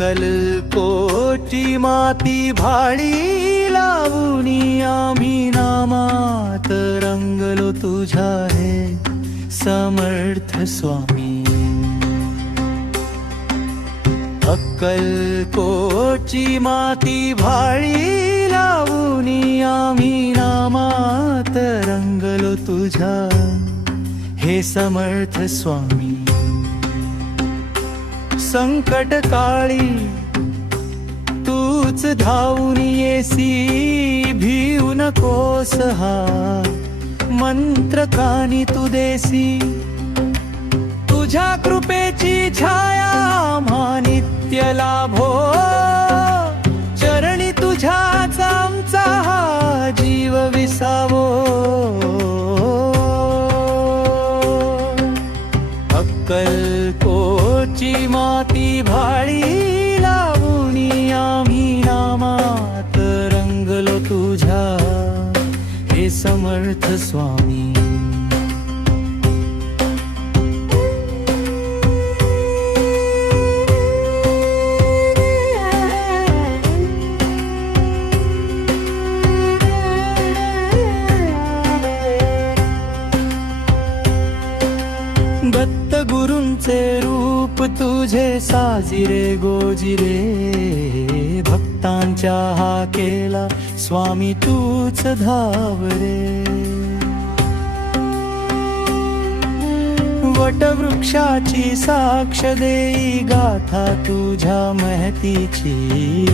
अक्कलकोटची माती भाळी लावूनी आम्ही नामात रंगलो तुझ्या हे समर्थ स्वामी. अक्कलकोटची माती भाळी लावूनी आम्ही नामात रंगलो तुझ्या हे समर्थ स्वामी. संकट काळी तूच धावून येसी, भिऊ नकोस हा मंत्र कानी तू देसी. तुझ्या कृपेची छाया आम्हा नित्य लाभो, चरणी तुझ्याच आमचा हा जीव विसावो. अक्कलकोटची माती भाळी लावूनी आम्ही नामात रंगलो तुझ्या हे समर्थ स्वामी. दत्त गुरूंचे रूप तुझे साजिरे गोजिरे, भक्तांच्या हा केला स्वामी तूच धावरे. वटवृक्षाची साक्ष देई गाथा तुझ्या महतीची,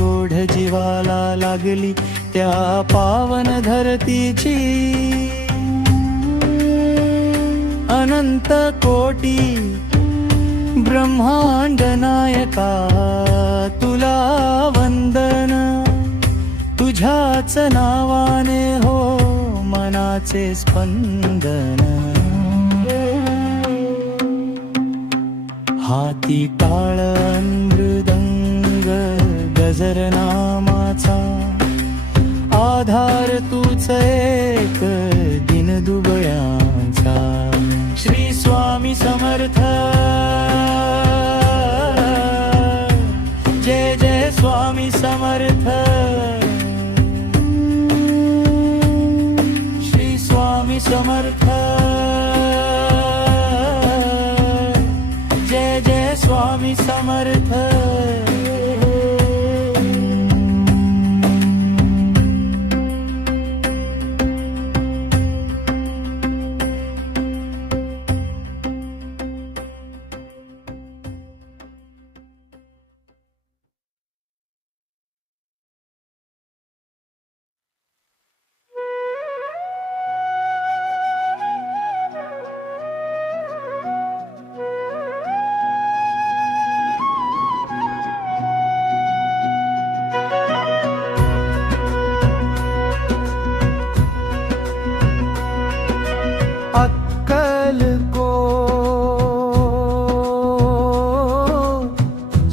ओढ जीवाला लागली त्या पावन धरतीची. अनंत कोटी ब्रह्मांड नायका तुला वंदन, तुझ्याच नावाने हो मनाचे स्पंदन. हाती टाळ मृदंग गजर नामाचा, आधार तूच एक दिन दुबळ्यांचा. श्री स्वामी समर्थ, जय जय स्वामी समर्थ. श्री स्वामी समर्थ, जय जय स्वामी समर्थ.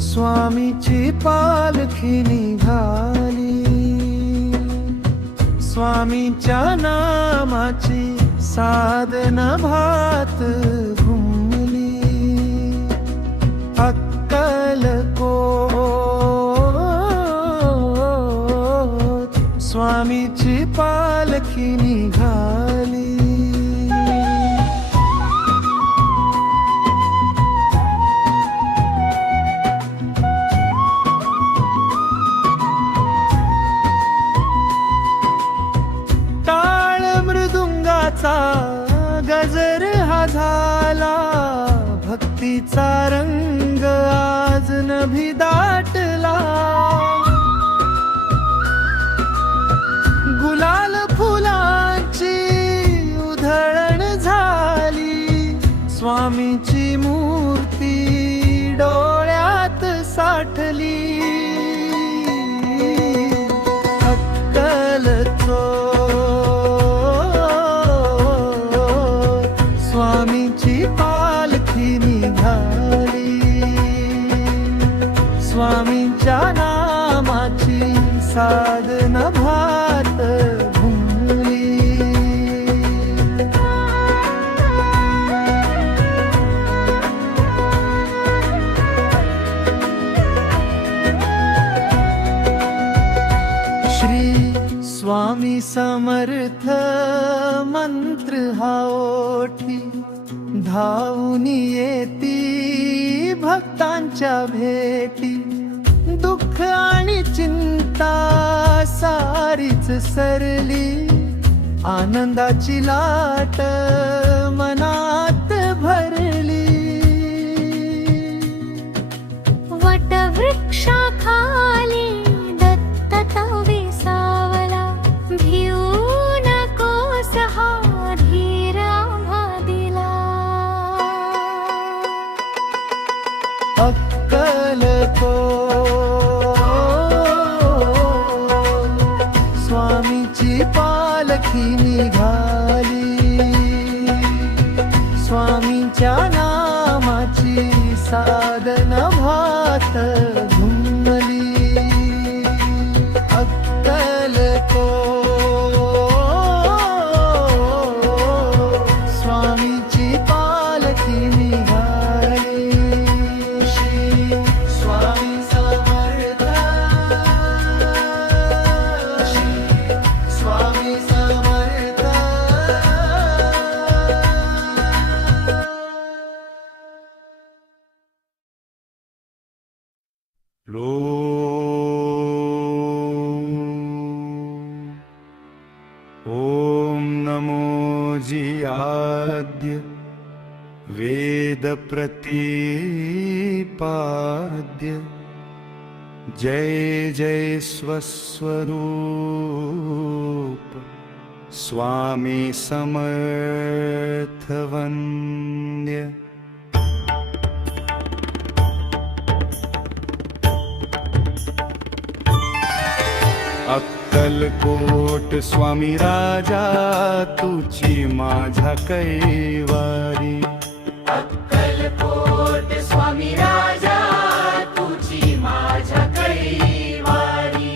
स्वामीची पालखी निघाली, स्वामीच्या नामाची साधना भात घुमली. अक्कलकोट स्वामीची पालखी निघाली. गजर हा झाला भक्तीचा रंग आज नभी दाटला. गुलाल फुलांची उधळण झाली, स्वामीची मूर्ती डोळ्यात साठली. स्वामीची पालखी निघाली, स्वामींच्या नामाची साधना भात घुमली. स्वामी समर्थ मंत्र हा ओठी धावून येती भक्तांच्या भेटी दुःख आणि चिंता सारीच सरली आनंदाची लाट मनात भरली वटवृक्षाखाली दत्त तवे सावला भिऊ नकोस हा धीर आम्हा दिला अक्कलकोट स्वामीची पालखी निघाली स्वामींच्या नामाची साधन भात घुमली अक्कलकोट स्वामीची पालखी निघाली श्री स्वामी समर्थ श्री स्वामी समर्थ ॐ नमो जियाद्य वेद प्रतिपाद्य जय जय स्वस्वरूप स्वामी समर्थ वन्द्य अक्कलकोट स्वामी राजा तुझी माझा कैवारी अक्कलकोट स्वामी राजा तुझी माझ्या कैवारी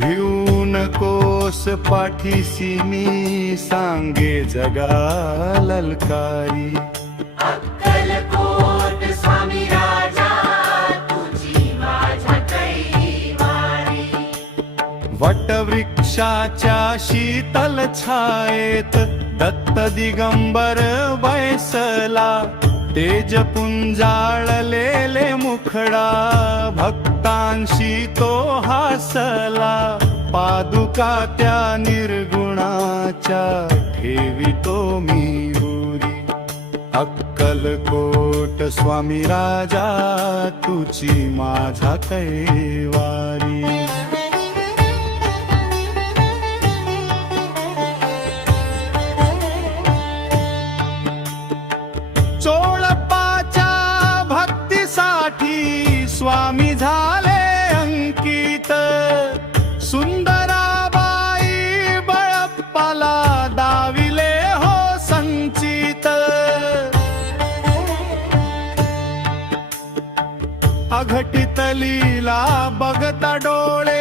भिऊ नकोस पाठीसी मी सांगे जगा ललकारी अक्कलकोट स्वामी राजा तुझी माझ्या कैवारी वटवृक्षाच्या शीतल छायेत दत्त दिगंबर बैसला तेज पुंजाळलेले मुखडा भक्तांशी तो हासला पादुका त्या निर्गुणाच्या ठेवितो मी उरी अक्कलकोट स्वामी राजा तुझी माझा कैवारी चोळपाच्या भक्तीसाठी स्वामी झाले अंकित सुंदराबाई बळप्पाला दाविले हो संचित अघटित लीला बघता डोळे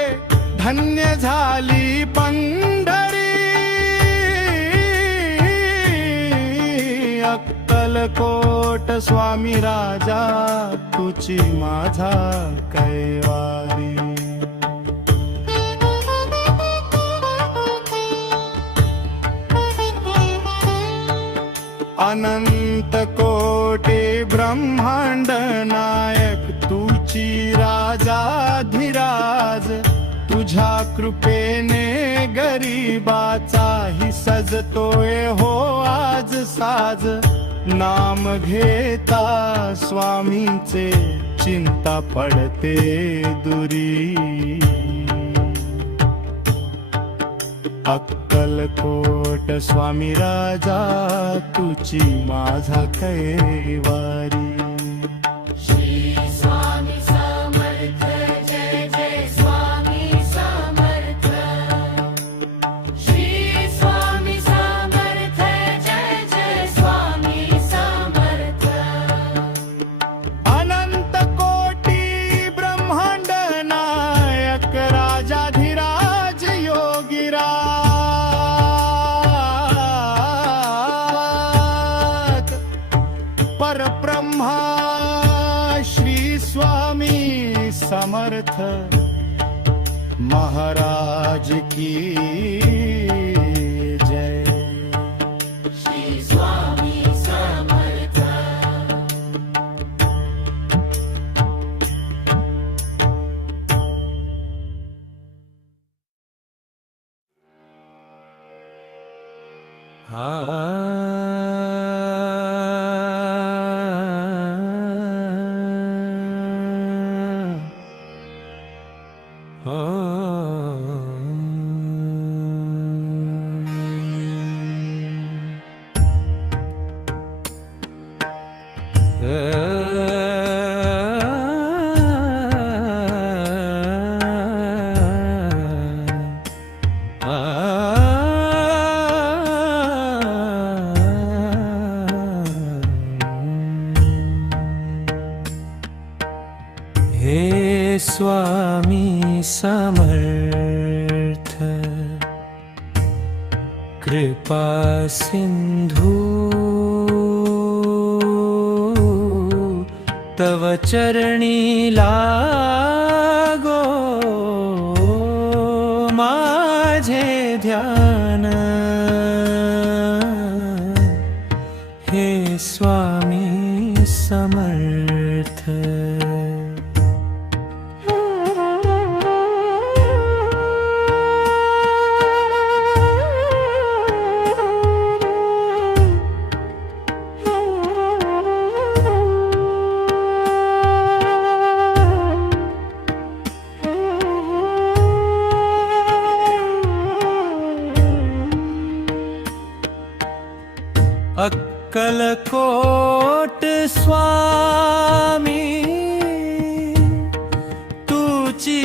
धन्य झाली पंढरी अक्कलकोट स्वामी राजा तुझी माझा कैवारी अनंत कोटी ब्रह्मांड नायक तुझी राजाधिराज तुझ्या कृपेने गरीबाचाही सजतोय हो आज साज नाम घेता स्वामींचे चिंता पडते दुरी अक्कलकोट स्वामी राजा तुझी माझा कैवारी श्री स्वामी समर्थ जय जय स्वामी समर्थ श्री स्वामी समर्थ जय जय स्वामी समर्थ अनंत कोटी ब्रह्मांड नायक राजाधिराज योगीराज परब्रह्म महाराज की जय। श्री स्वामी समर्थ। हे स्वामी समर्थ कृपा सिंधु तव चरणी लागो माझे ध्यान। हे स्वामी समर्थ अक्कलकोट स्वामी तुची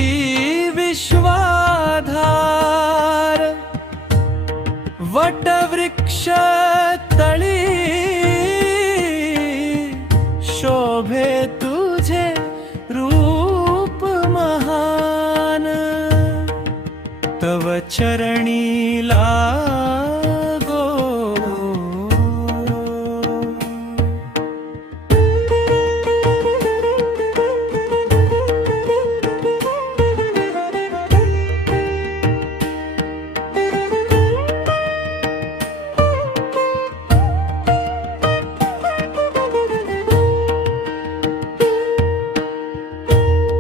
विश्वाधार। वटवृक्ष तळी शोभे तुझे रूप महान। तव चरणी लागो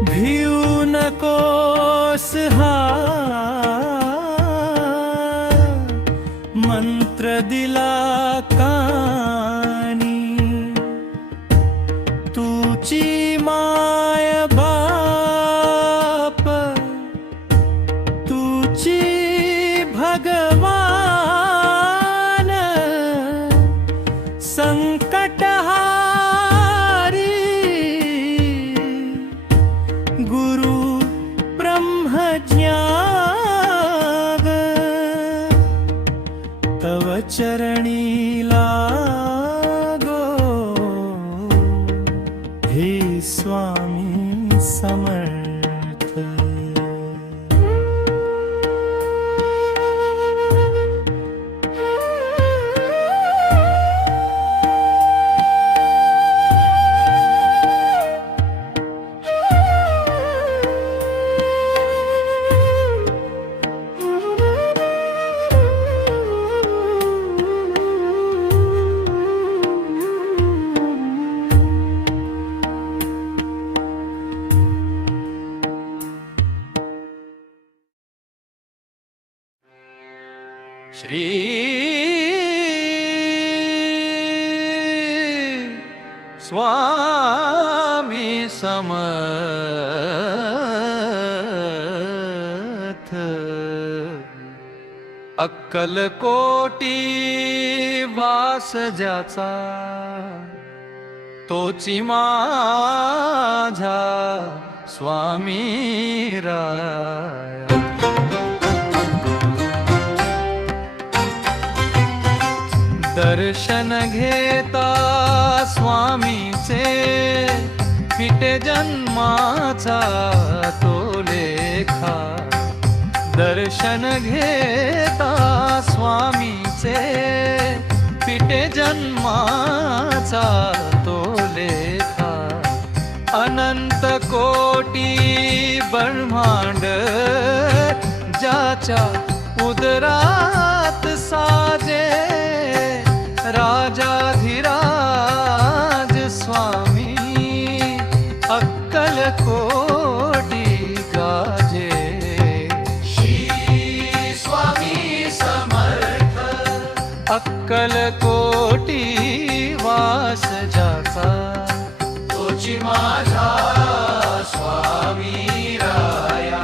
भिऊ नकोस हा मंत्र दिला कानी। तुची माय बाप तुची भगवान। संकटहारी गुरु ब्रह्मज्ञान। तव चरणी लागो हे स्वामी समर्थ। श्री स्वामी समर्थ। अक्कलकोटी वास ज्याचा तोची माझा स्वामी राया। दर्शन घेता स्वामीचे फिटे जन्माचा तो लेखा। दर्शन घेता स्वामीचे फिटे जन्माचा तो लेखा। अनंत कोटी ब्रह्मांड ज्याच्या उदरात साजे राजाधिराज स्वामी अक्कलकोटी गाजे स्वामी समर्थ अक्कलकोटी वास ज्याचा तोची माझा स्वामी राया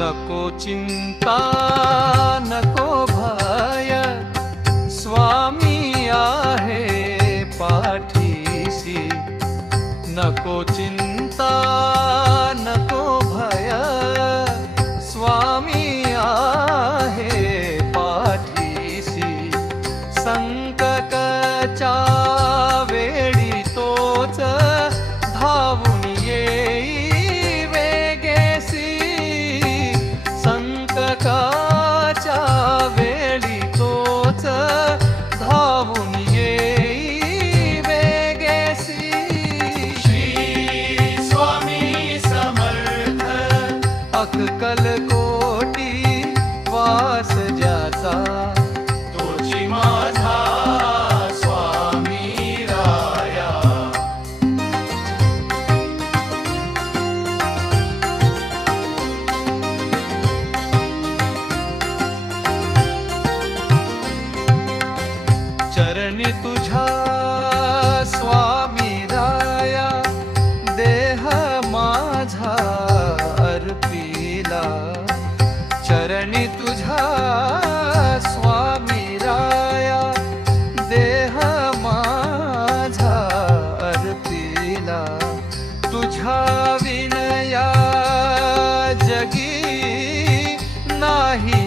नको चिंता नको भय स्वामी आहे पाठीसी नको चिंता नको भय स्वामी आहे पाठीसी संकटाच्या वेळी तोच धावून येई वेगेसी संकटाच्या वेळी तोच धावून येई वेगेसी स्वामी समर्थ अक्कलकोटी वास ज्याचा तोची माझा स्वामी राया चरणी तुझ्या स्वामी राया देह माझा अर्पिला चरणी तुझ्या स्वामी राया देह माझा अर्पिला तुझ्या विनया जगी नाही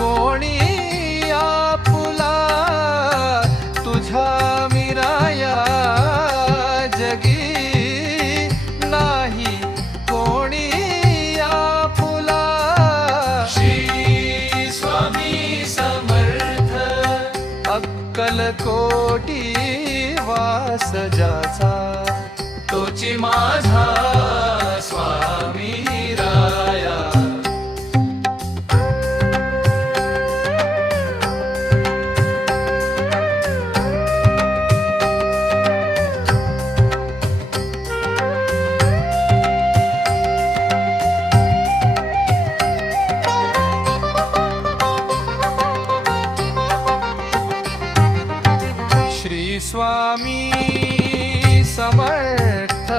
कोणी आपुला तुझ्या विनया जगी नाही कोणी आपुला स्वामी समर्थ अक्कलकोटी वास ज्याचा तोची माझा स्वामी राया श्री स्वामी समर्थ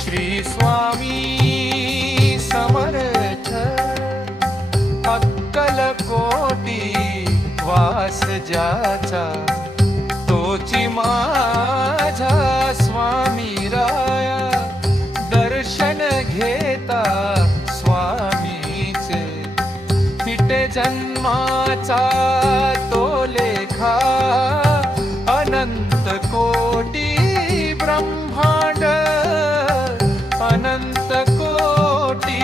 श्री स्वामी समर्थ अक्कलकोटी वास ज्याचा तोची माझा स्वामी राया दर्शन घेता स्वामीचे फिटे जन्माचा तो लेखा अनंत कोटी ब्रह्मांड अनंत कोटी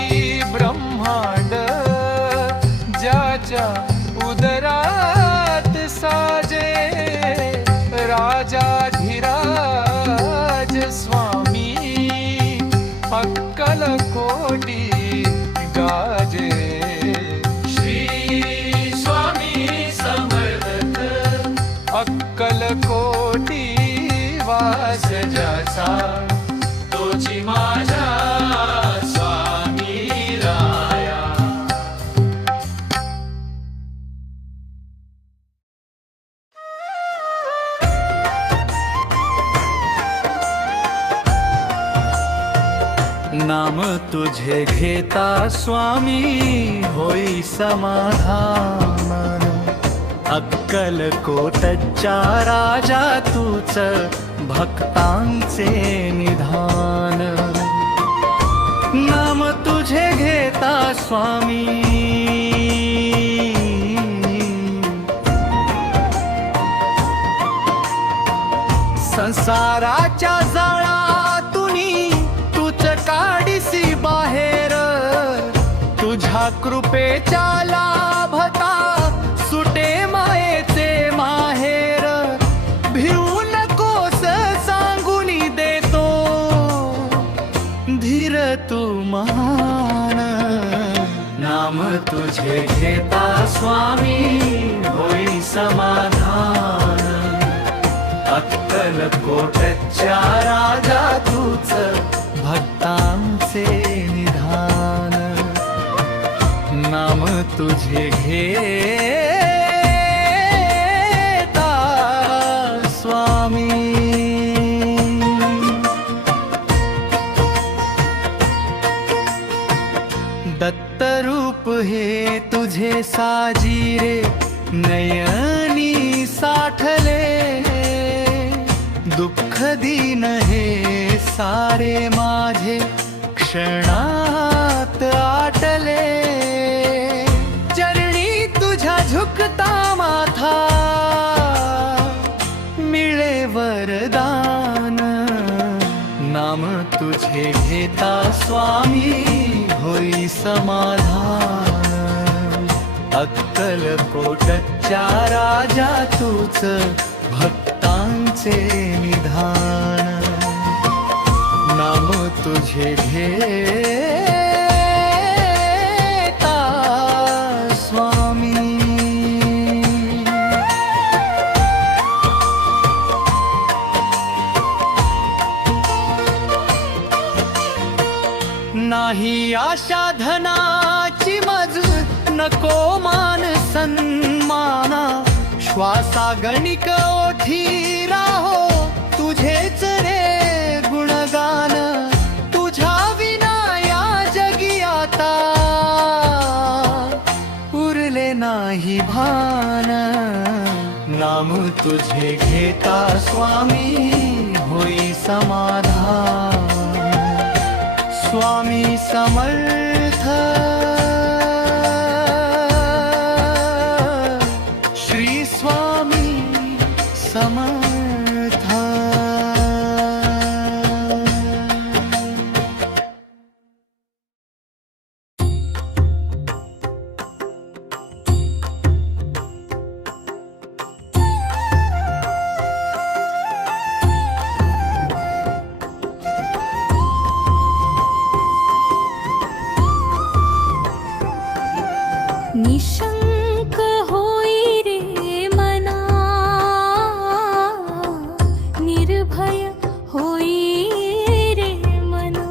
ब्रह्मांड ज्याच्या उदरात साजे राजाधिराज स्वामी अक्कलकोटी गाजे स्वामी समर्थ अक्कलकोटी वास ज्याचा तोची माझा स्वामी राया नाम तुझे घेता स्वामी होई समाधान अक्कलकोटच्या राजा तूच भक्तांचे निधान नाम तुझे घेता स्वामी संसाराच्या जाळातुनी तूच काढीसी बाहेर तुझ्या कृपेच्या लाभता सुटे मायेचे माहेर भिवू नकोस सांगुनी देतो धीर तू महान नाम तुझे घेता स्वामी होई समाधान अक्कलकोटच्या राजा तूच भक्तांचे निधान नाम तुझे घेता स्वामी दत्तरूप हे तुझे साजीरे नयनी साठले दुःख दीन हे सारे माझे क्षणात आटले चरणी तुझ्या झुकता माथा मिळे वरदान नाम तुझे घेता स्वामी होई समाधान अक्कलकोटच्या राजा तूच भक्तांचे निधान नाम तुझे घेता स्वामी नाही आशा धनाची मज नको मान सन्माना श्वासा गणिक ओठी राहो तुझेच रे गुणगान तुझ्या विना या जगी आता उरले नाही भान नाम तुझे घेता स्वामी होई समाधान स्वामी समर्थ श्री स्वामी समर्थ निशंक होई रे मना निर्भय होई रे मना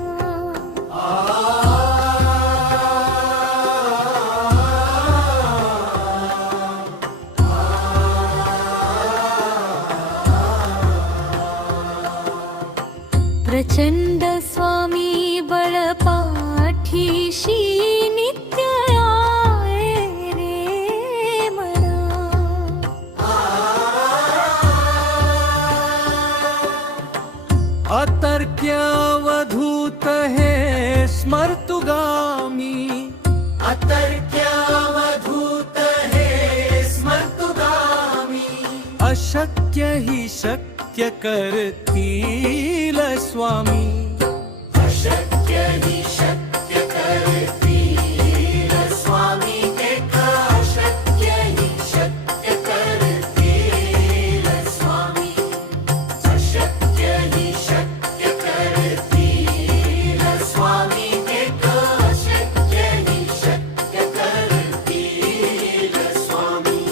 प्रचंड स्वामी बळपाठीशी नित्य अतर्क्यावधूत हे स्मर्तुगामी अतर्क्यावधूत हे स्मर्तुगामी अशक्य हि शक्य करतील स्वामी अशक्य हि शक्य करतील स्वामी अशक्य हि शक्य करतील स्वामी अशक्य हि शक्य करतील स्वामी अशक्य हि शक्य करतील स्वामी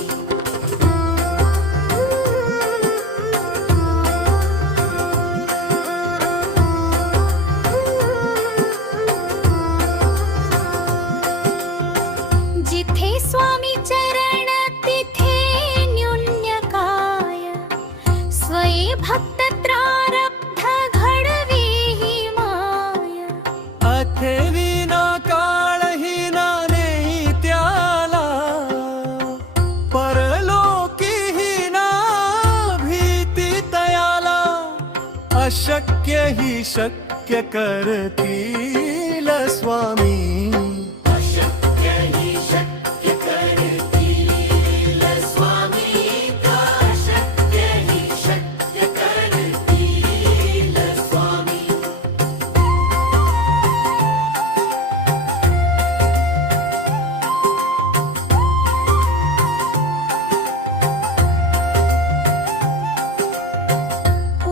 अशक्य ही शक्य करतील स्वामी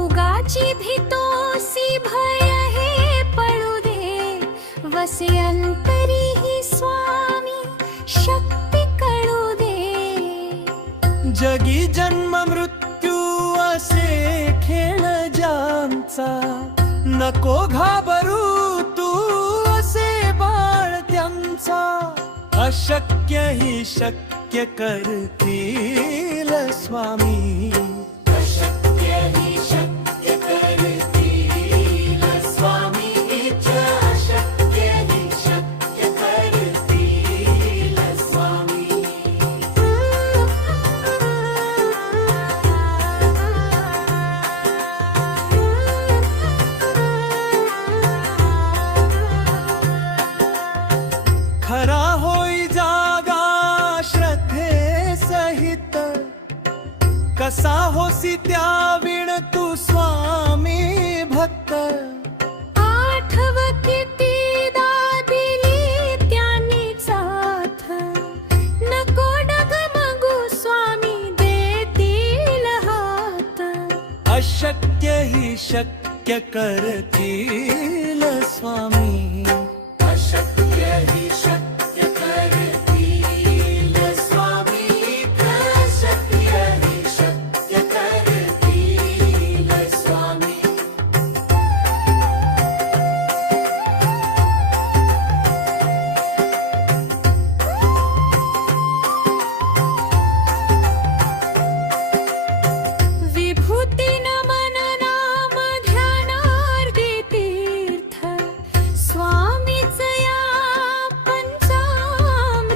उगाची भीतोसी भय हे पडू दे वसे अंतरी ही स्वामी शक्ती कळू दे जगी जन्म मृत्यू असे खेळ ज्यांचा नको घाबरू तू असे बाळ त्यांचा अशक्य ही शक्य करतील स्वामी खरा होई जागा श्रद्धे सहित कसा होसी त्या विण तू स्वामी भक्त आठव किती दिली त्यांनी साथ नको डगमगू स्वामी देतील हात अशक्य ही शक्य करतील स्वामी विभूती नमन नाम ध्यानार्दी तीर्थ स्वामीच या पंचामृतात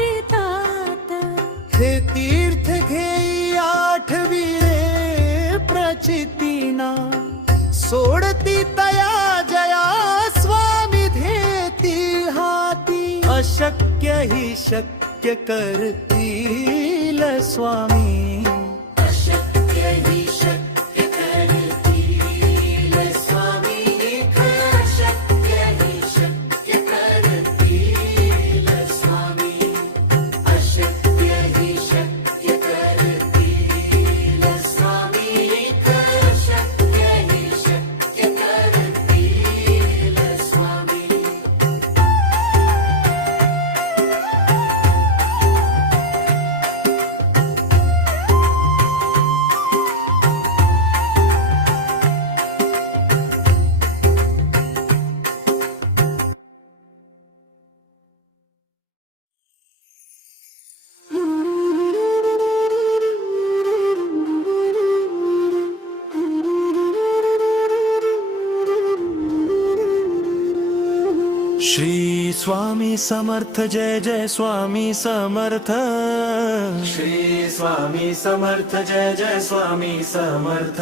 हे तीर्थ घेई आठवी रे प्रचितीना सोडती तया जया स्वामी धेती हाती अशक्य ही शक्य करतील स्वामी श्री स्वामी समर्थ जय जय स्वामी समर्थ श्री स्वामी समर्थ जय जय स्वामी समर्थ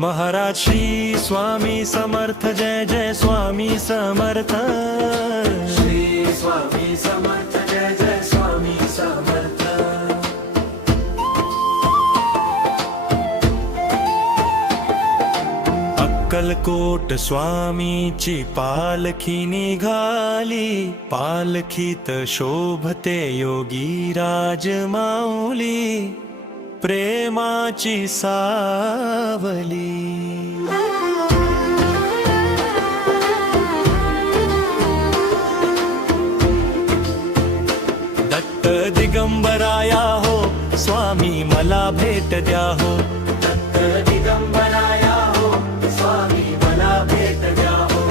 महाराज श्री स्वामी समर्थ जय जय स्वामी समर्थ श्री स्वामी समर्थ जय जय स्वामी समर्थ अक्कलकोट स्वामीची पालखी निघाली पालखीत शोभते योगी राजमाऊली प्रेमाची सावली दत्त दिगंबराया हो स्वामी मला भेट द्या हो दत्त दिगंबराया हो स्वामी मला भेट द्या हो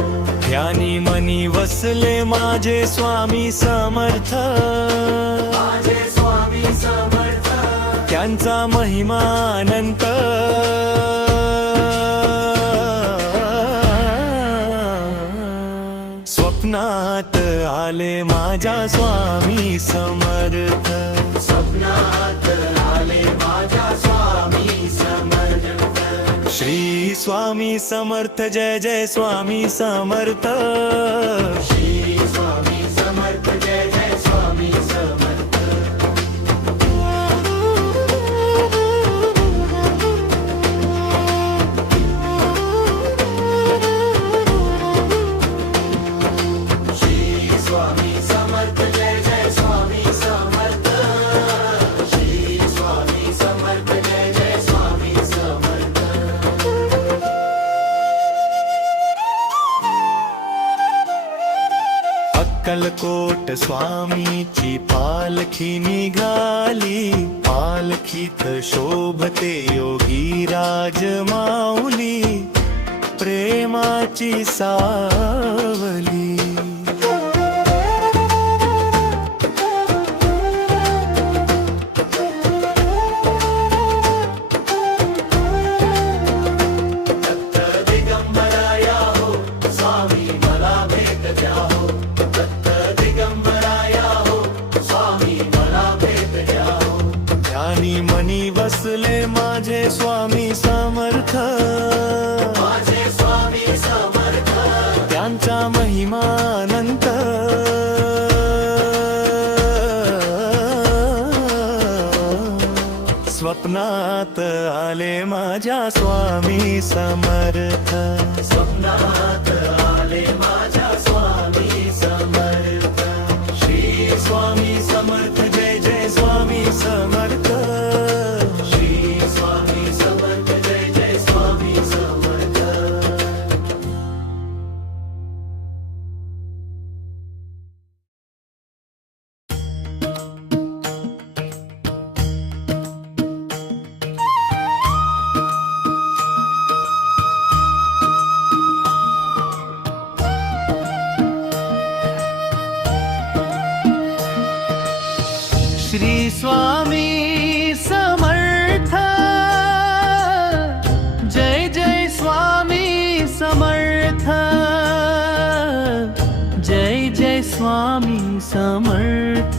ध्यानी मनी वसले माझे स्वामी समर्थ माझे स्वामी समर्थ त्यांचा महिमा अनंत स्वप्नात आले माझ्या स्वामी समर्थ स्वप्नात आले माझ्या स्वामी समर्थ श्री स्वामी समर्थ जय जय स्वामी समर्थ श्री स्वामी समर्थ जय जय स्वामी समर्थ श्री स्वामी समर्थ जय जय स्वामी समर्थ श्री स्वामी समर्थ जय जय स्वामी समर्थ अक्कलकोट स्वामीची पालखी निघाली पालखीत शोभते योगी राज माऊली प्रेमाची सावली दत्त दिगंबराया हो स्वामी मला भेट द्या हो दत्त दिगंबराया हो स्वामी मला भेट द्या हो ज्ञानी मनी बसले माझे स्वामी समर्थ माझे स्वामी समर्थ त्यांचा महिमानंत स्वप्नात आले माझ्या स्वामी समर्थ स्वप्नात आले माझ्या स्वामी समर्थ श्री स्वामी समर्थ जय जय स्वामी समर्थ श्री स्वामी समर्थ जय जय स्वामी समर्थ श्री स्वामी समर्थ जय जय स्वामी समर्थ जय जय स्वामी समर्थ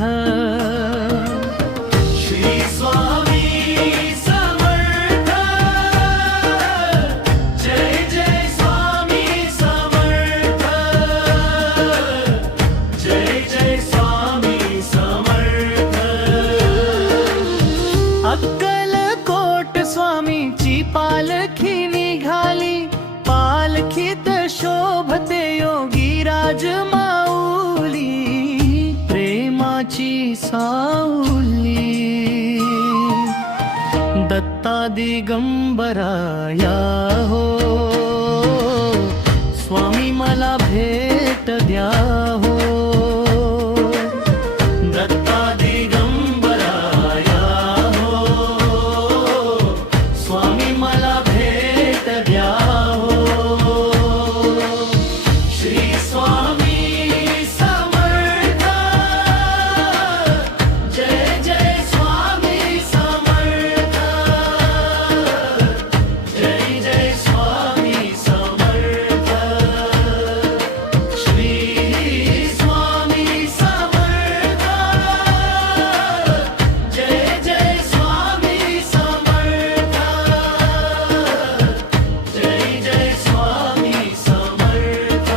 श्री स्वामी समर्थ जय जय स्वामी समर्थ जय जय स्वामी समर्थ अक्कलकोट स्वामीची पालखी निघाली पालखीत शोभते योगी राज माऊली प्रेमाची सावली दत्ता दिगंबराया हो स्वामी मला भेट द्या हो दत्ता दिगंबराया हो स्वामी मला भेट द्या हो श्री स्वामी समर्थ जय जय स्वामी समर्थ जय जय स्वामी समर्थ श्री स्वामी समर्थ जय जय स्वामी समर्थ जय जय स्वामी समर्थ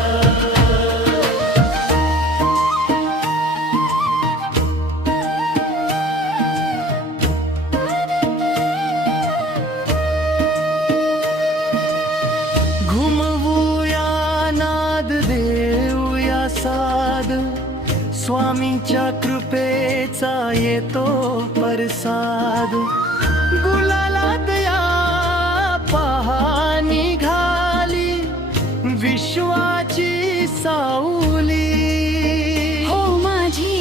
घुमवूया नाद देऊया साद स्वामीच्या कृपेचा येतो प्रसाद गुलालात या पहा निघाली विश्वाची सावली हो माझी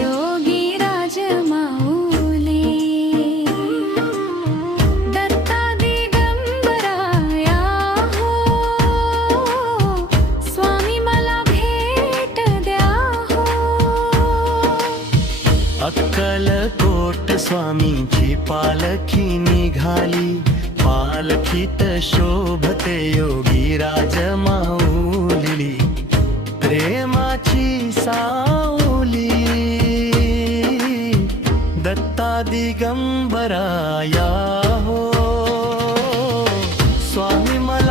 योगी राज माऊली दत्ता दिगंबराया हो स्वामी मला भेट द्या हो अक्कलकोट स्वामीची पालखी निघाली पालखीत शोभते योगी राज माऊली प्रेमाची सावली दत्ता दिगंबराया हो स्वामी मला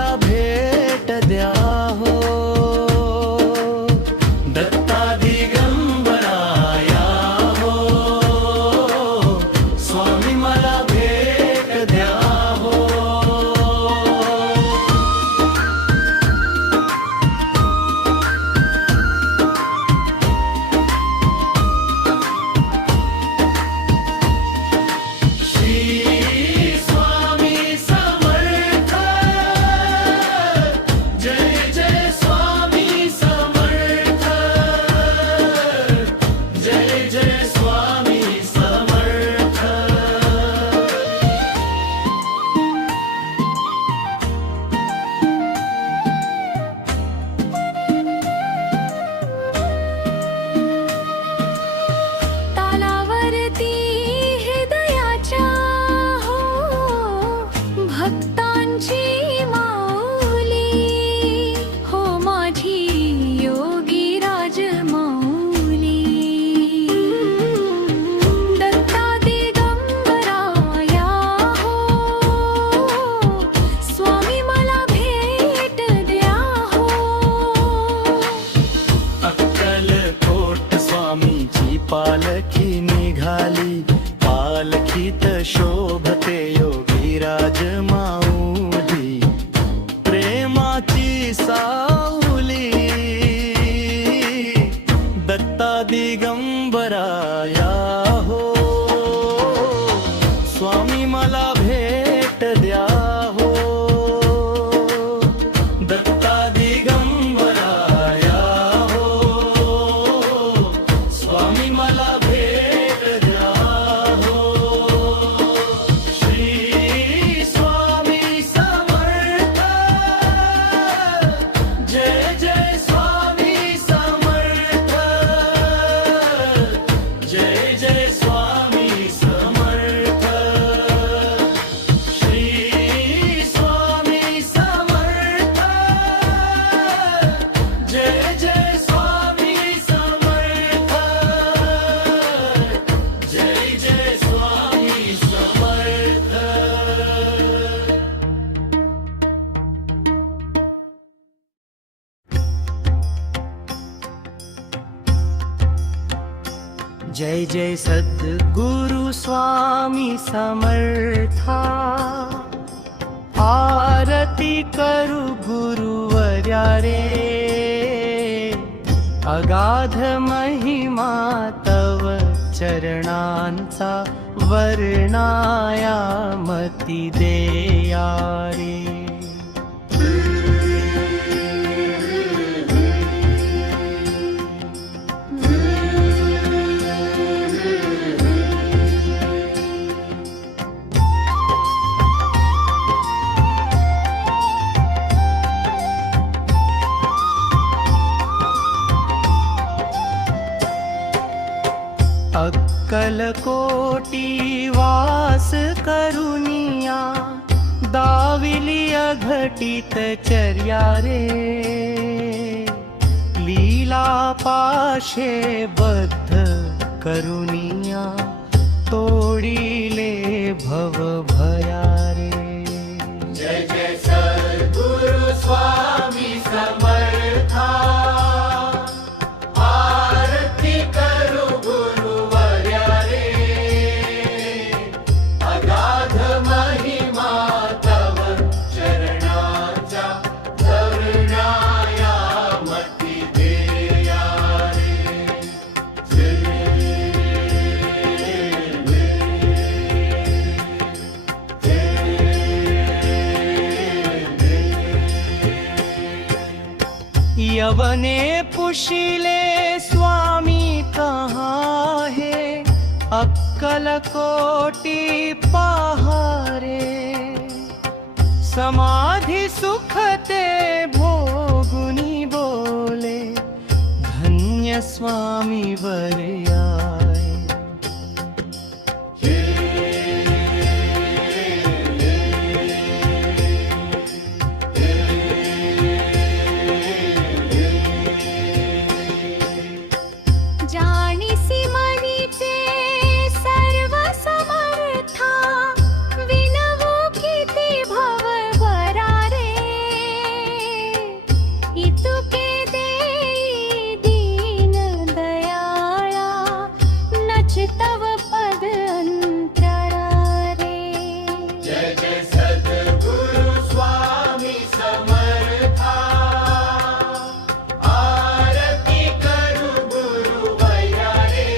जय जय सद्गुरु स्वामी समर्था, आरती करू गुरुवर्या रे, अगाध महिमा तव चरणांचा वर्णाया मती देया रे. अक्कलकोटी वास करुनिया, दाविली अघटित चर्या रे, लीला पाशे बद्ध करुनिया, तोडिले भव भया रे. जय जय सद्गुरु स्वामी समर्था, आरती करू गुरुवर्या रे, अगाध महिमा तव चरणाचा वर्णाया मती देया रे. यवने पुशिले स्वामी कहाँ है, अक्कलकोटी पहारे, समाधि सुखते भोगुनी बोले, धन्य स्वामी वर्या. जाणीसी मनीचे सर्व समर्था, विनवू किती भवभरा रे, इतुके देई दीन दयाळा, नच तव पद अंतरा रे. जय जय सद्गुरु स्वामी समर्था, आरती करू गुरुवर्या रे,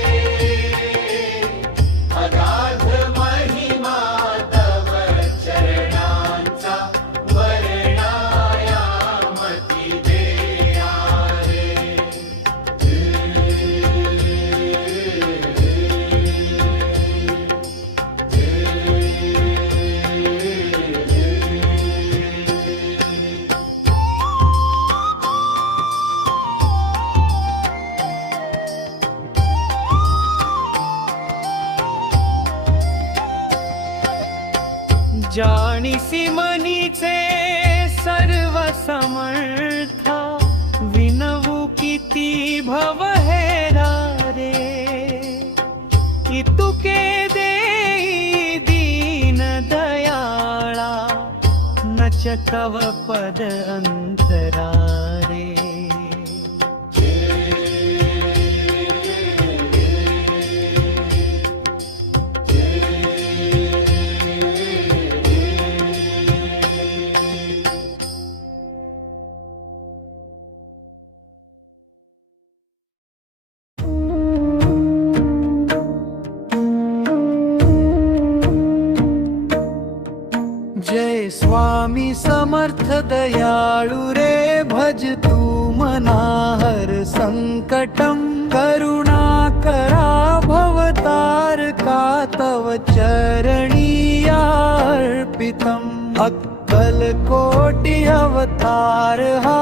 अगाध महिमा तव चरणांचा वर्णाया मती देया रे. जाणीसी मनीचे सर्व समर्था, विनवू किती भव हेरा रे, इतुके देई दीन दयाळा, नच तव पद अंतरा रे. जय स्वामी समर्थ दयाळु रे, भज तू मना हर संकटम, करुणा करा भवतारका तव चरणी अर्पितम. अक्कलकोटी अवतार हा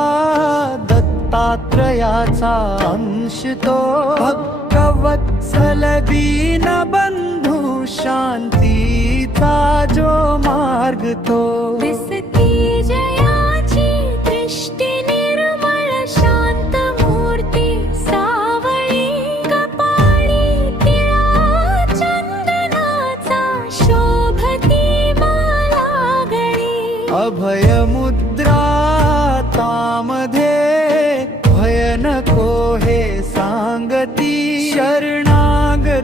दत्तात्रयाचा अंश तो, भक्तवत्सल दीनबंधू शांतीचा जो मार्ग तो. दिसती जयाची दृष्टी निर्मळ शांत मूर्ती, सावळी कपाळी तिळा चंदनाचा, शोभती माला गळी. अभय मुद्रा तामध्ये, भय नको हे सांगती, शरणागती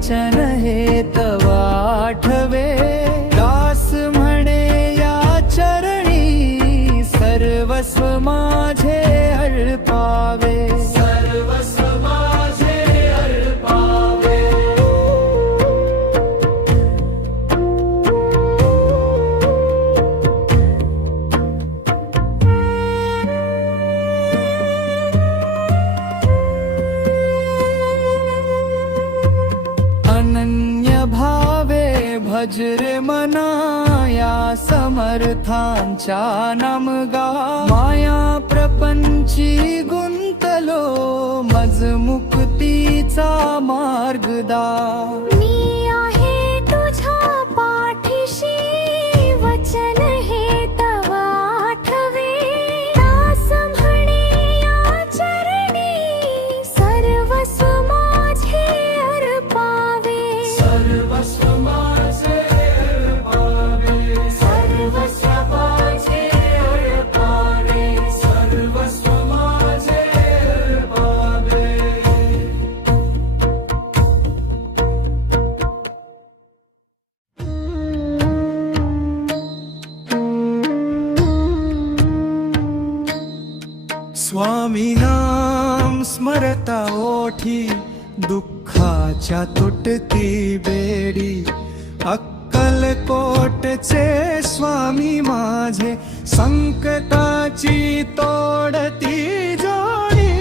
वचन हे तव आठवे. दास म्हणे या चरणी सर्वस्व माझे अर्पावे. सर्वस्व माझे अर्पावे. अनन्य भावे भज रे मना या समर्थांच्या नामगा. माया प्रपंची गुंतलो मज मुक्तीचा मार्ग दा. मी आहे तुझ्या पाठीशी वचन हे तव आठवे. दास म्हणे या चरणी सर्वस्व माझे अर्पावे. सर्वस्व माझे अर्पावे. सर्वस्व माझे अर्पावे. सर्वस्व माझे अर्पावे. स्वामी नाम स्मरता ओठी दुःखाच्या तुटती बेडी. अक्कलकोटचे स्वामी माझे संकटाची तोडती जोडी.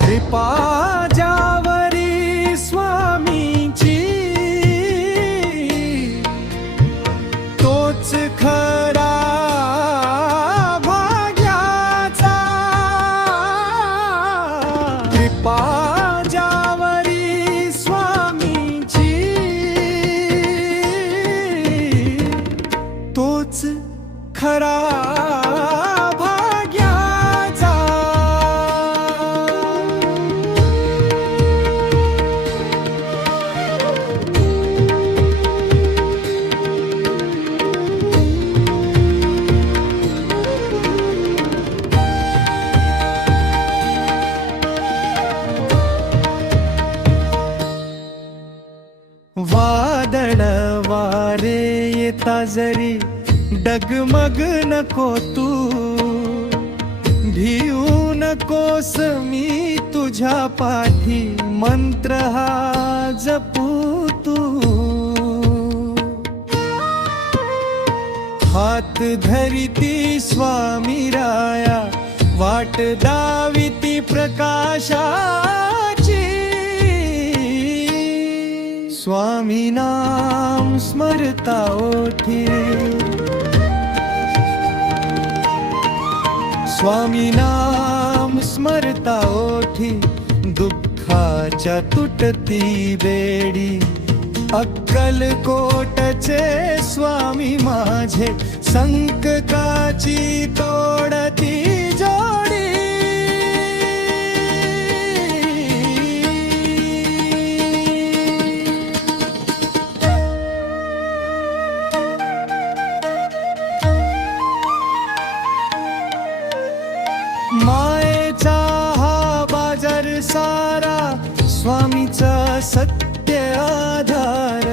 कृपा ज्यावरी स्वामीची तोच खरा भाग्याचा. कृपा ज्यावरी स्वामीची तोच खरा भाग्याचा. वादळ वारे येता जरी डगमग नको तू. भिऊ नकोस मी तुझ्या पाठी मंत्र हा जपू तू. हात धरिती स्वामी राया वाट दाविती प्रकाशाची. स्वामी नाम स्मरता ओठी. स्वामी नाम स्मरता ओठी दुःखाच्या तुटती बेडी. अक्कलकोटचे स्वामी माझे संकटाची तोडती जोडी. मायेचा हा बाजार सारा स्वामीचा सत्य आधार.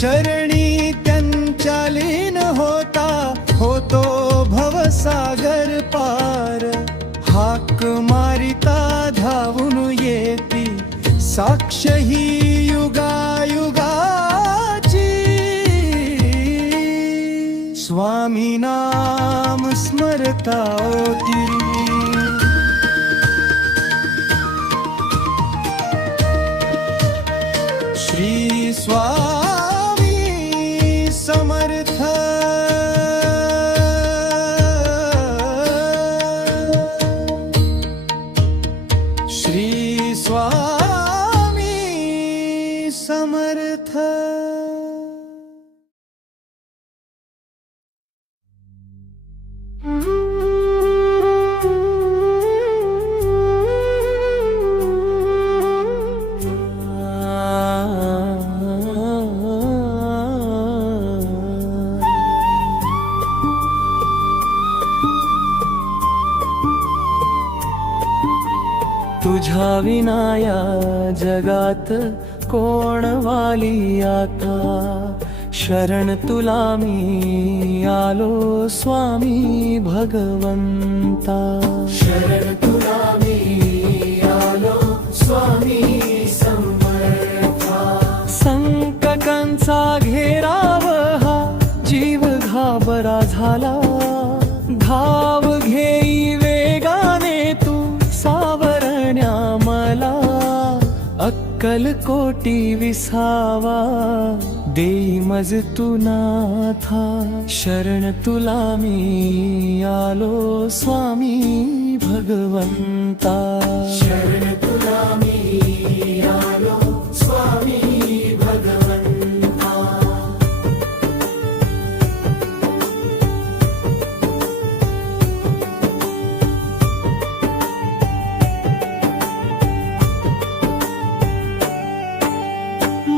चरणी त्यांच्या लीन होता होतो भवसागर पार. हाक मारिता धावून येती साक्ष ही युगायुगाची. स्वामी नाम स्मरता ओती. श्री स्वामी समर्थ. श्री स्वामी समर्थ. विनाया जगात कोण वाली आता. शरण तुला मी आलो स्वामी भगवंता. शरण तुला मी आलो स्वामी समर्था. संकटांचा घेराव हा जीव घाबरा झाला. धाव घेई वेगाने तू सावरण्या मला. अक्कल कोटी विसावा देई मज तू नाथा. शरण तुला मी आलो स्वामी भगवंता. शरण तुला मी आलो स्वामी भगवंता.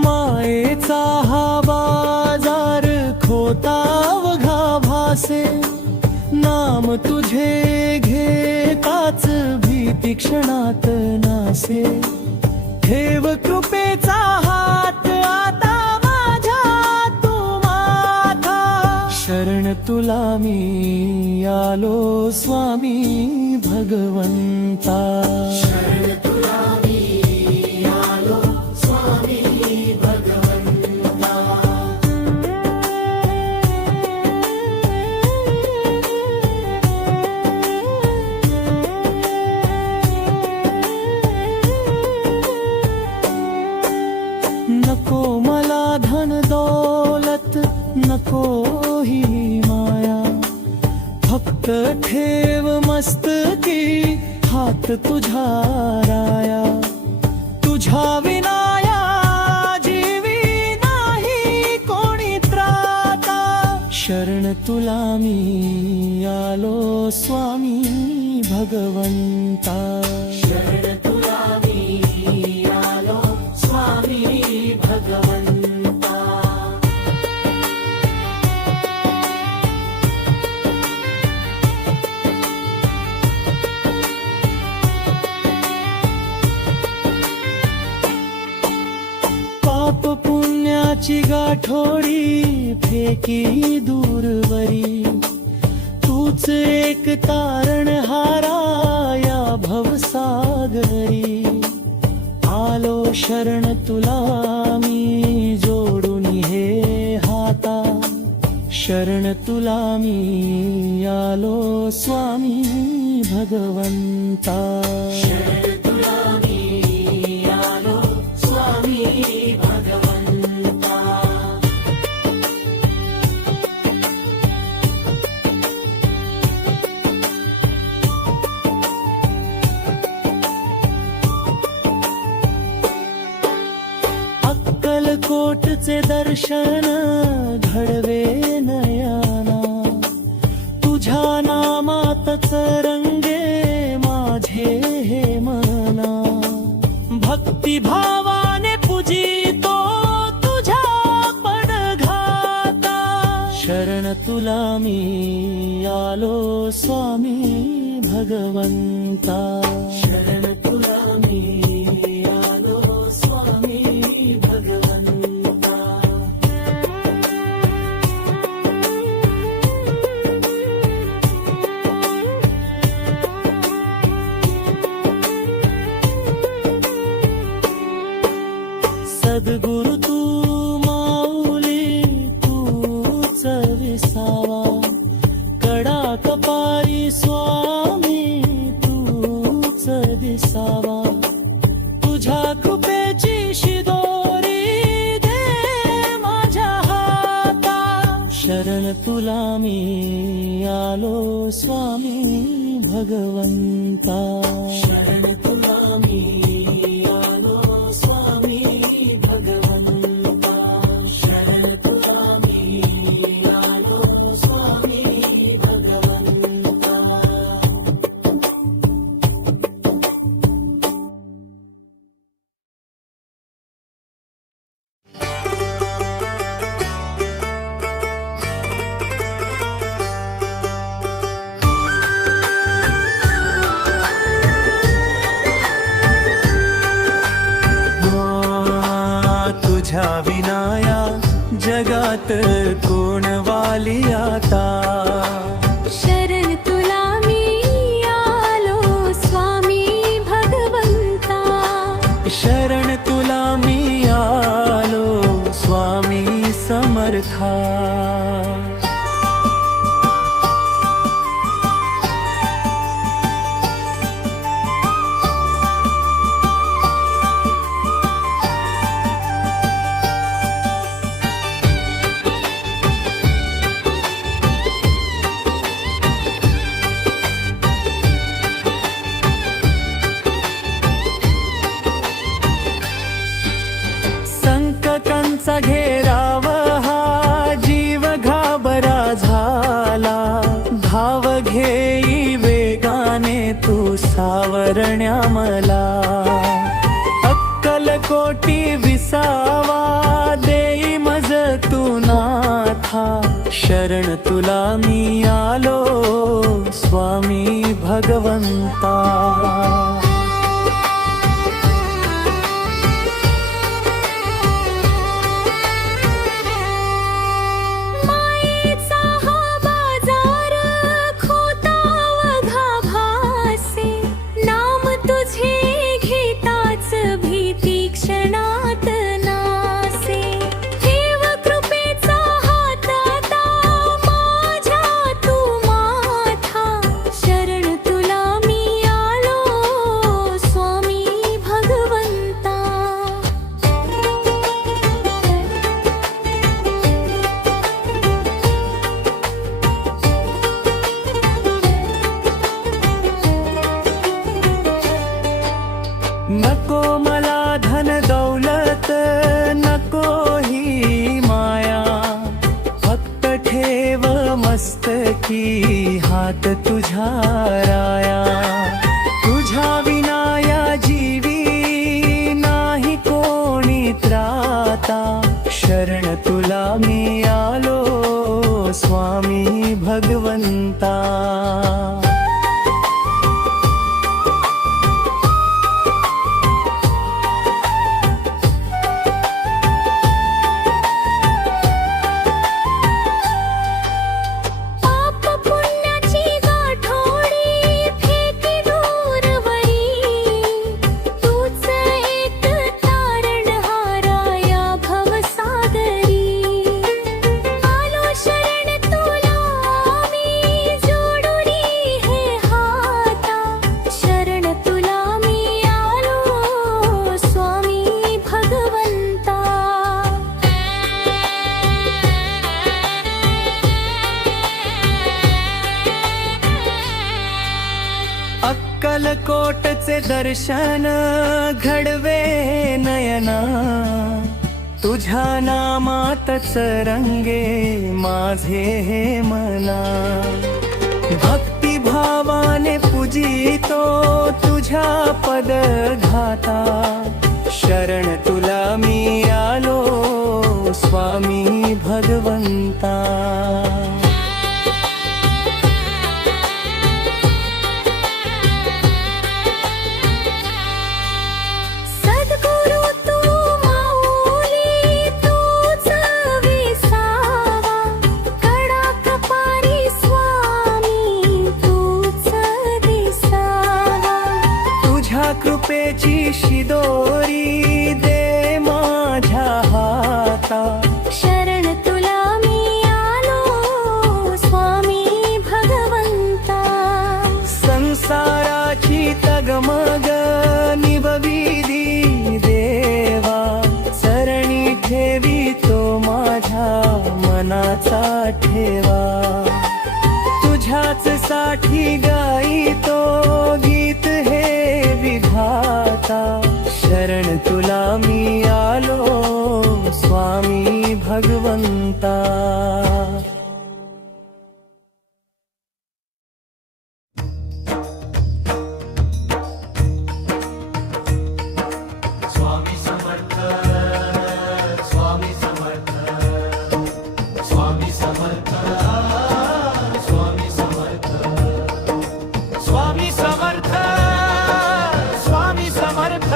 मायेचा हा बाजार खोतावघा भासे. नाम तुझे घेताच भीती क्षणात नासे. ठेव कृपेचा हात आता माझ्या तू माथा. शरण तुला मी आलो स्वामी भगवंता. शरण तुला मी आलो स्वामी भगवंता. नको मला धन दौलत नको ही माया. फक्त ठेव मस्तकी हात तुझा राया. तुझ्या विनाया जीवी नाही कोणी त्राता. शरण तुला मी आलो स्वामी भगवंता. शरण तुला मी आलो स्वामी भगवंता. पाप पुण्याची गाठोडी फेकी दूरवरी. तूच एक तारणहारा या भवसागरी. आलो शरण तुला मी जोडून हे हाता. शरण तुला मी आलो स्वामी भगवंता. शरण तुला मी आलो स्वामी भगवंता. अक्कलकोटचे दर्शन घडवे नयाना. तुझ्या नामातच रंगे माझे हे मना. भक्तिभावाने पूजितो तुझ्या पडघाता. शरण तुला मी आलो स्वामी भगवंता. शरण तुला मी आलो स्वामी भगवंता. सद्गुरु तू माऊली तूच विसावा. कडा कपारी स्वामी तूच दिसावा. तुझ्या कृपेची शिदोरी दे माझ्या हाता. शरण तुला मी आलो स्वामी भगवंता. शरण तुला मी आलो स्वामी भगवंता. शरण तुला मी आलो स्वामी भगवंता. जगात कोण वाली आता. शरण तुला मी आलो स्वामी भगवंता. शरण तुला मी आलो स्वामी समर्था. संकटांचा घेराव हा जीव घाबरा झाला. धाव घेई वेगाने तू सावरण्या मला. अक्कलकोटी विसावा देई मज तू नाथा. शरण तुला मी आलो स्वामी भगवंता. मायेचा हा बाजार खोतावघा भासे. नाम तुझे घेताच भीती क्षणात नासे. ठेव कृपेचा हात आता माझ्या तू माथा. शरण तुला मी आलो स्वामी भगवंता. नको मला धन दौलत नको ही माया. फक्त ठेव मस्तकी हात तुझ्या राया. तुझ्या विना या जीवी नाही कोणी त्राता. शरण तुला मी आलो स्वामी भगवंता. पाप पुण्याची गाठोडी फेकी दूरवरी. तूच एक तारणहारा या भवसागरी. आलो शरण तुला मी जोडुनी हे हाता. शरण तुला मी आलो स्वामी भगवंता. अक्कलकोटचे दर्शन घडवे नयना. तुझ्या नामातच रंगे माझे हे मना. भक्तिभावाने पूजितो तुझ्या पदघाता. शरण तुला मी आलो स्वामी भगवंता. सद्गुरु तू माऊली तूच विसावा. कडा कपारी स्वामी तूच दिसावा. तुझ्या कृपेची शिदोरी दे माझ्या हाता. शरण तुला मी आलो स्वामी भगवंता. संसाराची तगमग निभविली देवा. सरणी ठेवी तो माझ्या मनाचा ठेवा. तुझ्याच साठी गाईतो गीत हे विधाता. शरण तुला मी आलो स्वामी भगवंता. स्वामी समर्थ स्वामी समर्थ स्वामी समर्थ स्वामी समर्थ स्वामी समर्थ स्वामी समर्थ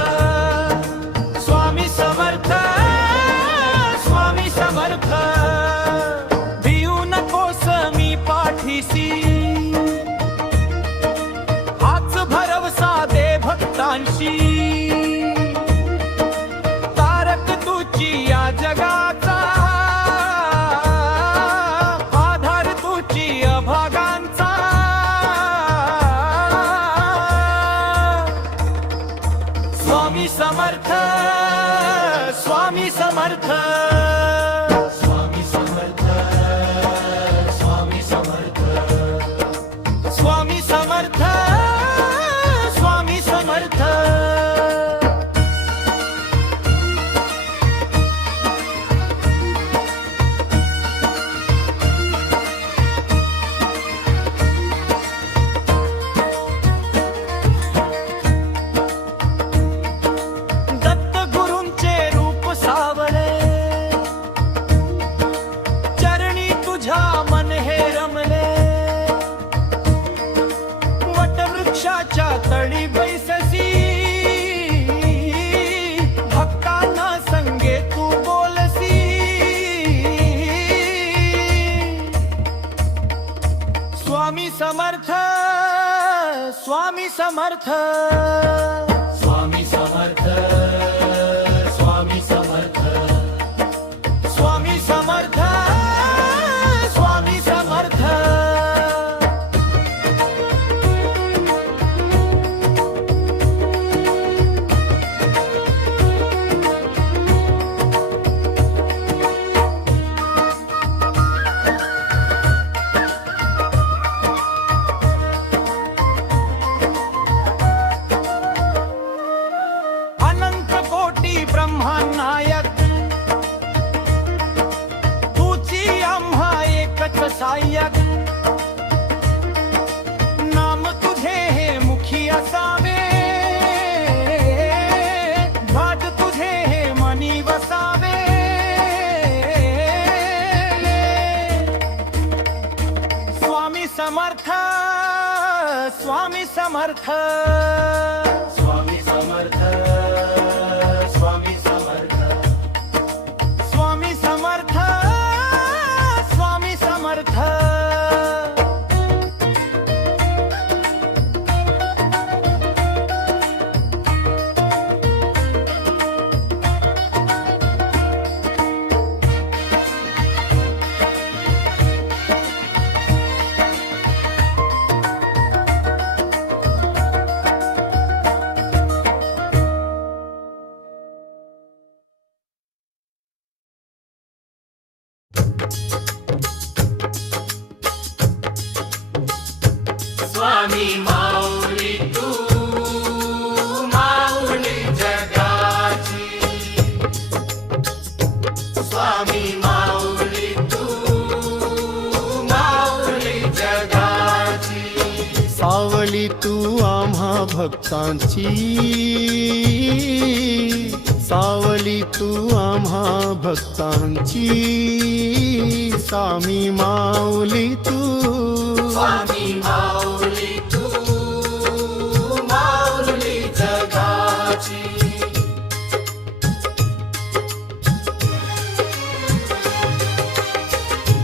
स्वामी समर्थ स्वामी समर्थ समर्थ स्वामी समर्थ स्वामी समर्थ स्वामी समर्थ स्वामी समर्थ स्वामी समर्थ अनंत कोटी ब्रह्मानायक तुझी आम्हा एकच सहाय्यक नाम तुझे हे मुखी असावे ध्वज तुझे हे मनी वसावे स्वामी समर्थ स्वामी समर्थ स्वामी समर्थ स्वामी समर्थ स्वामी समर्थ स्वामी समर्थ स्वामी माऊली तू माऊली जगाची स्वामी माऊली तू माऊली जगाची सावली तू आम्हा भक्तांची सावली तू आम्हा भक्तांची स्वामी माऊली तू स्वामी माऊली तू माऊली जगाची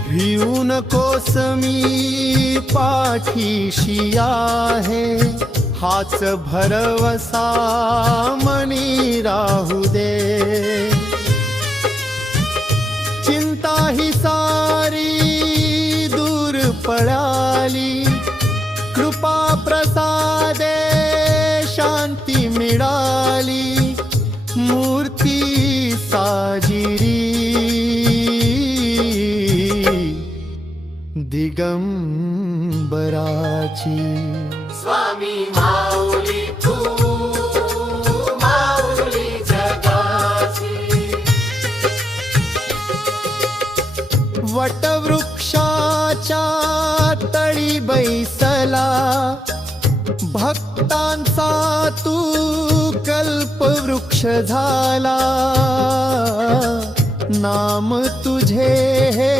भिऊ नकोस मी पाठीशी आहे हाच भरवसा मनी राहू दे चिंता ही सारी दूर पळाली कृपा प्रसादे शांती मिळाली मूर्ती साजिरी दिगंबराची स्वामी माऊली तू माऊली जगाची वटवृक्षाच्या तळी बैसला भक्तांचा तू कल्पवृक्ष झाला नाम तुझे हे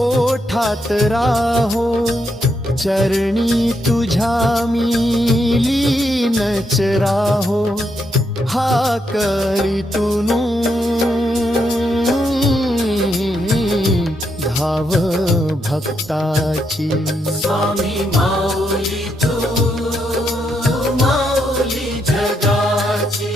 ओठात राहो चरणी तुझ्या मी लीनच राहो हा करीतूनु धाव भक्ताची स्वामी माऊली तू माऊली जगाची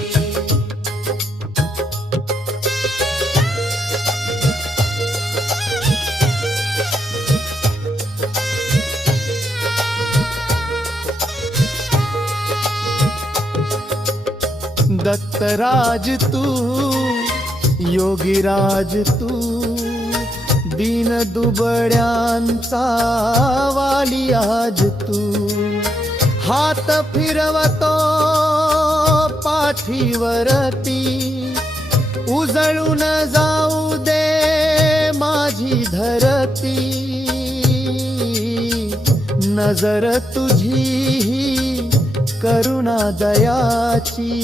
दत्तराज तू योगीराज तू दीन दुबळ्यांचा वाली आज तू हात फिरवतो पाठीवरती उजळून जाऊ दे माझी धरती नजर तुझी करुणा दयाची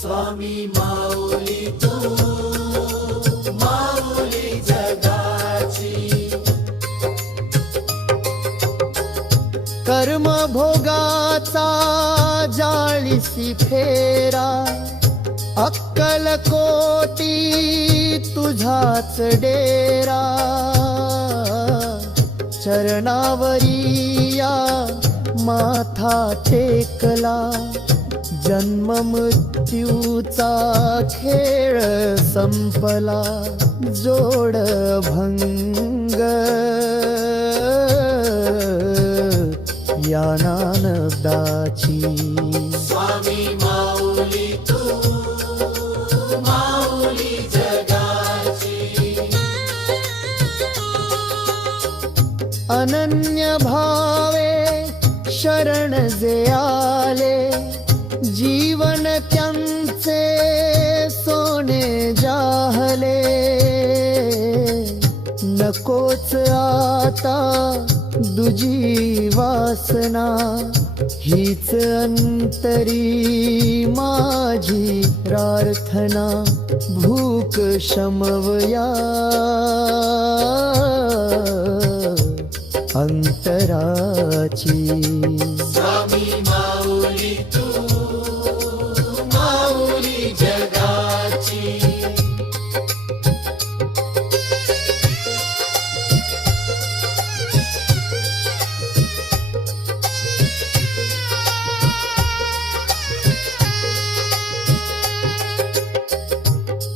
स्वामी माऊली तू माऊली जगाची कर्म भोगाचा जाळीसी फेरा अक्कल कोटी तुझाच डेरा चरणावरी या माथा टेकला, जन्म मृत्यूचा खेळ संपला, जोड भंग या नानदाची. स्वामी माऊली तू माऊली जगाची. अनन्य भावे शरण जे आले, जीवन त्यांचे सोने जाहले. नकोच आता दुजी वासना, हीच अंतरी माझी प्रार्थना. भूक शमवया अंतराची. स्वामी माऊली तू माऊली जगाची.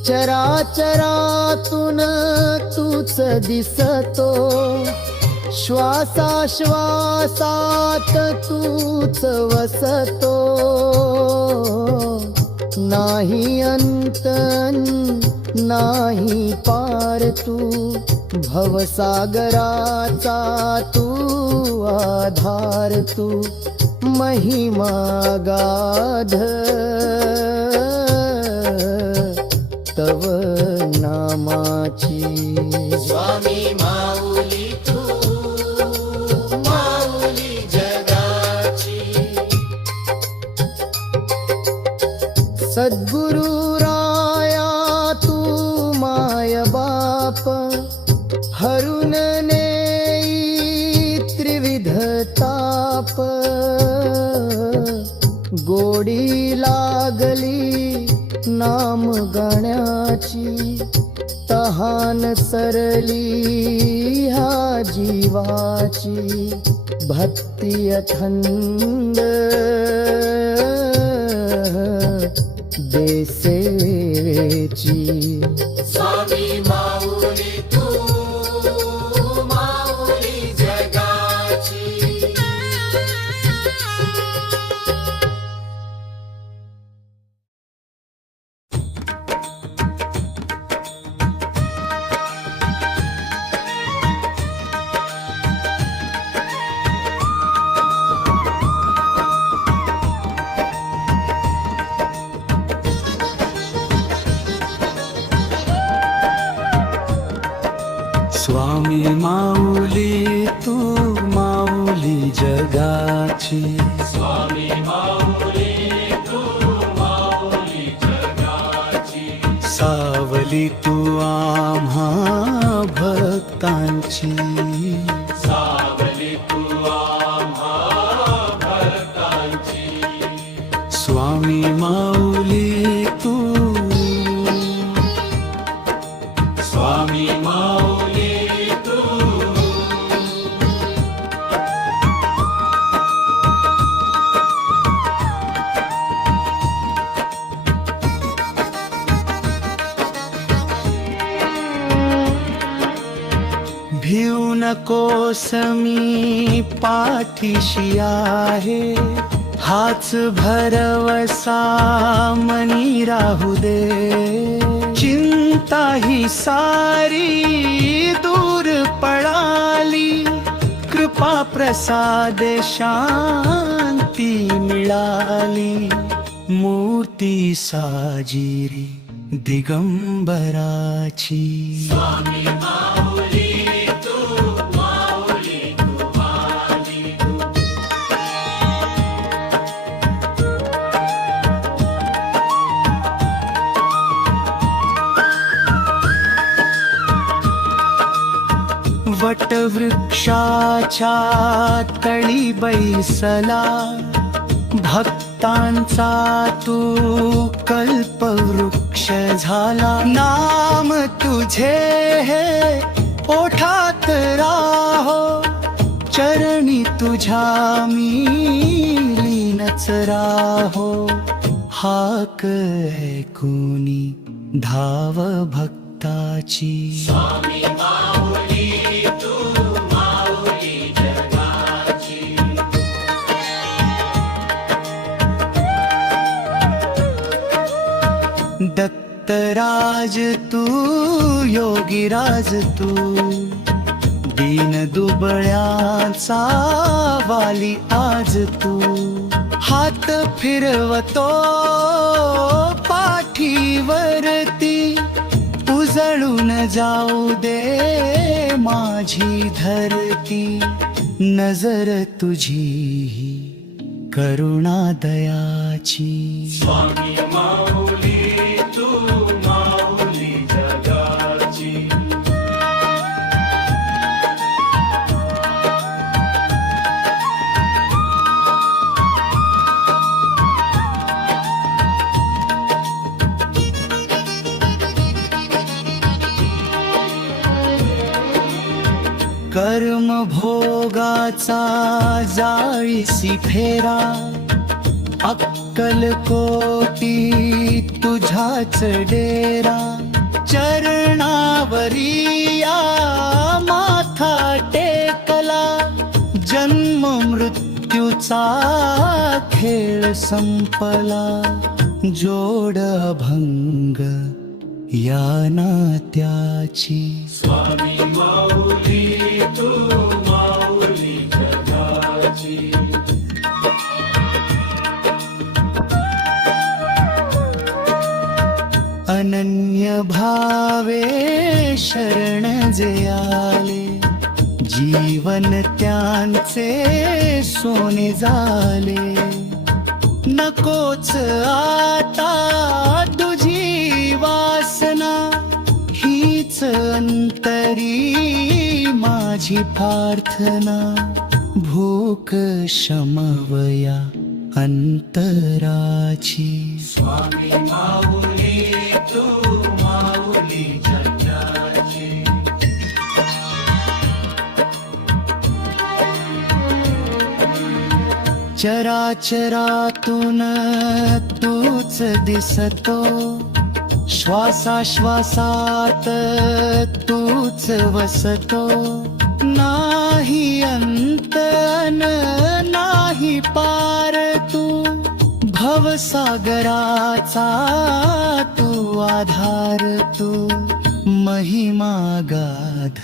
चराचरातून तूच दिसतो, श्वासाश्वासात तूच वसतो. नाही अंत नाही पार तू, भवसागराचा तू आधार तू. महिमा गाध तव नामाची. स्वामी माऊली तू माऊली जगाची. सद्गुरु राया तू माय बाप, हरुन नेई त्रिविध ताप. गोडी लागली नाम गाण्याची, तहान सरली ह्या जीवाची. भक्ती अथंड देसेची. स्वामी माऊली तू माऊली जगाची. स्वामी माऊली तू माऊली जगाची. स्वामी माऊली तू माऊली जगाची. सावली तू आम्हा भक्तांची. सावली तू आम्हा भक्तांची. स्वामी माऊली तू स्वामी माऊली तू. भिऊ नकोस मी पाठीशी आहे, हाच भरवसा मनी राहू दे. चिंता ही सारी दूर पळाली, कृपा प्रसाद शांती मिळाली. मूर्ती साजिरी दिगंबराची. स्वामी माऊली तू माऊली तू माऊली तू. वटवृक्षाच्या तळी बैसला, भक्तांचा तू कल्पवृक्ष झाला. नाम तुझे हे ओठात राहो, चरणी तुझ्या मी लीनच राहो, हाक ऐकूनी धाव भक्ताची. स्वामी माऊली तू माऊली जगाची. दत्तराज तू योगीराज तू, दीन दुबळ्यांचा वाली आज तू. हात फिरवतो पाठीवरती, उजळून जाऊ दे माझी धरती. नजर तुझी करुणा दयाची. स्वामी माऊली तू माऊली जगाची. कर्म भोगाचा जाळीसी फेरा, अक्कल कोटी तुझाच डेरा. चरणावरी या माथा टेकला, जन्म मृत्यूचा खेळ संपला. जोड भंग या नात्याची. स्वामी माऊली तू माऊली जगाची. अनन्य भावे शरण जे आले, जीवन त्यांचे सोने झाले. नकोच आता तुझी वासना, हीच अंतरी माझी प्रार्थना. भूक शमवया अंतराची. स्वामी माऊली तू माऊली जगाची. चराचरातून तूच दिसतो, श्वासाश्वासात तूच वसतो. नाही अंत नाही पार तू, भवसागराचा तू आधार तू. महिमा गाध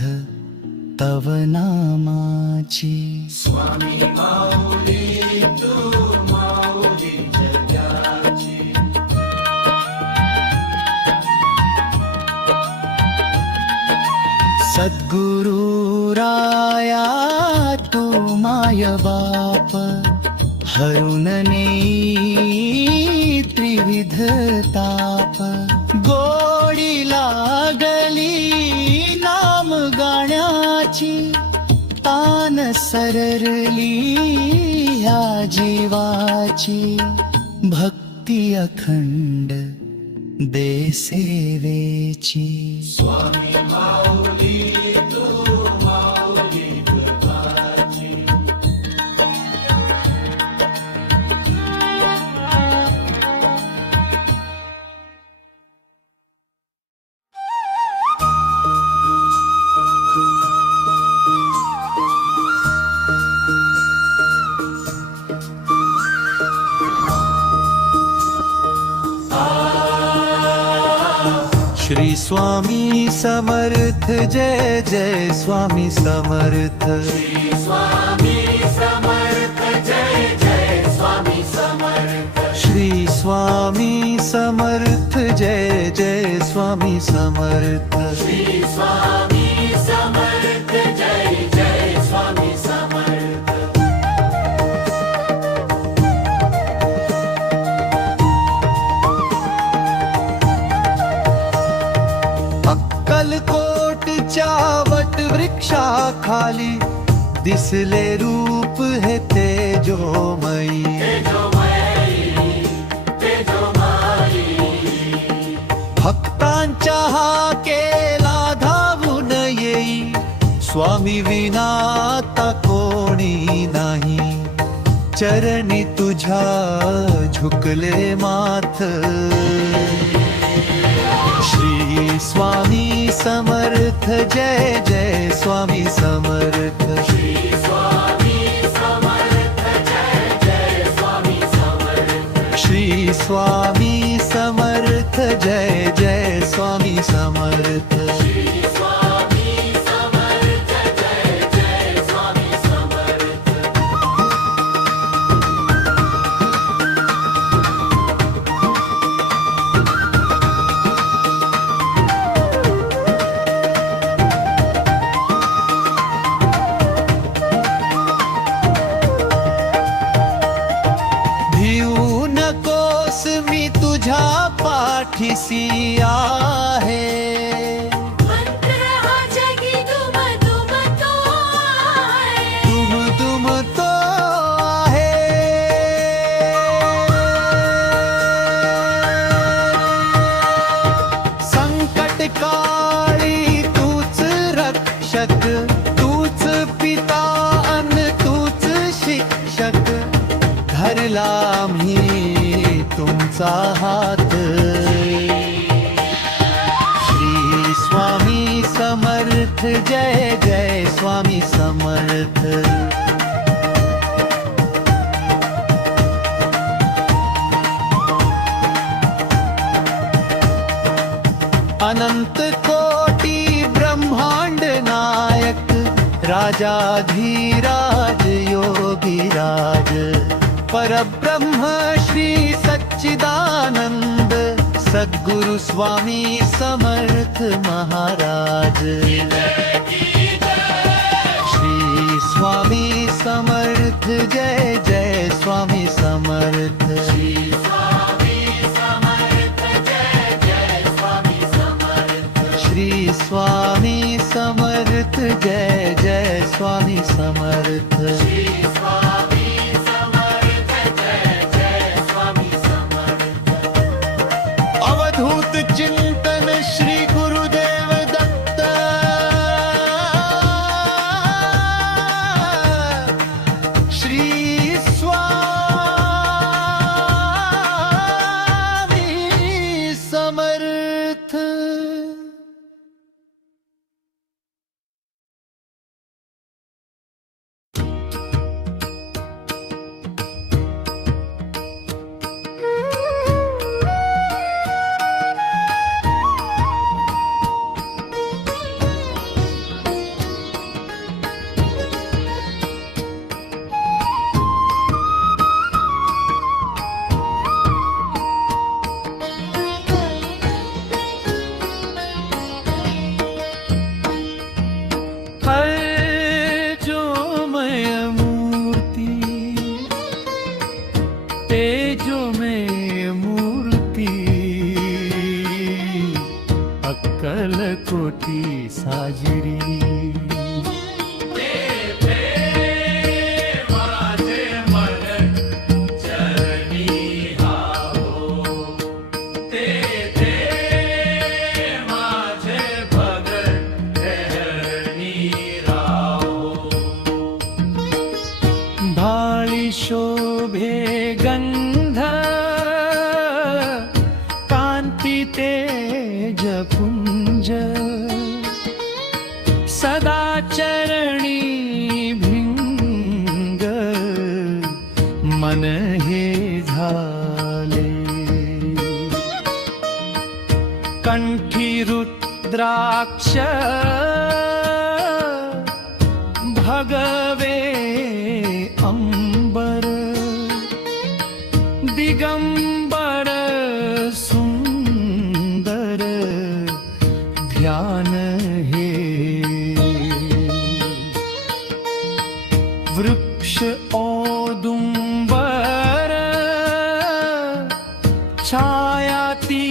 तव नामाची. स्वामी माऊली तू माऊली जगाची. सद्गुरु राया तू माय बाप, हरुण नेई त्रिविध ताप. गोडी लागली नाम गाण्याची, तान सररली ह्या जीवाची. भक्ती अखंड दे सेवेची. स्वामी माऊली तू माऊली जगाची. श्री स्वामी समर्थ जय जय स्वामी समर्थ. स्वामी समर्थ जय जय स्वामी समर्थ. श्री स्वामी समर्थ जय जय स्वामी समर्थ. श्री स्वामी समर्थ जय जय स्वामी समर्थ. अक्कलकोटच्या वटवृक्षाखाली दिसले रूप हे तेजोमयी. भक्तांच्या हाकेला धावून येई, स्वामी विना आता कोण चरणी तुझ्या झुकले माथ. श्री स्वामी समर्थ जय जय स्वामी समर्थ. श्री स्वामी समर्थ जय जय स्वामी समर्थ. श्री स्वामी समर्थ जय जय स्वामी समर्थ. श्री स्वामी समर्थ जय जय स्वामी समर्थ. भिऊ नकोस मी तुझ्या पाठीसी आहे. मंत्र हा जगी तुम तुम तो आहे. तुम तुम तो आहे. संकट काळी तूच रक्षक, तूच पिता अन तूच शिक्षक. धरला मी तुमचा हात. श्री स्वामी समर्थ जय जय स्वामी समर्थ. अनंत कोटी ब्रह्मांड नायक, राजाधीराज योगीराज. परब्रह्म श्री सच्चिदानंद सद्गुरु स्वामी समर्थ महाराज. श्री स्वामी समर्थ जय जय स्वामी समर्थ. श्री स्वामी समर्थ जय जय स्वामी समर्थ. श्री स्वामी समर्थ जय जय स्वामी समर्थ. श्री स्वामी समर्थ जय जय स्वामी समर्थ. अवधूत चिंतन श्री गुरुदेव दत्त. श्री स्वामी समर्थ. कोटी साजरी. भाळी शोभे गंध कांती तेज पुंज. सदा चरणी भिंग मन हे झाले. कंठी रुद्राक्ष भगवे अंबर. दिगंबर सुंदर ध्यान हे. वृक्ष औदुंबर छाया ती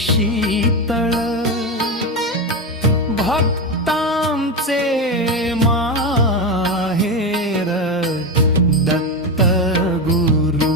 शीतळ. भक्तांचे माहेर दत्त गुरु.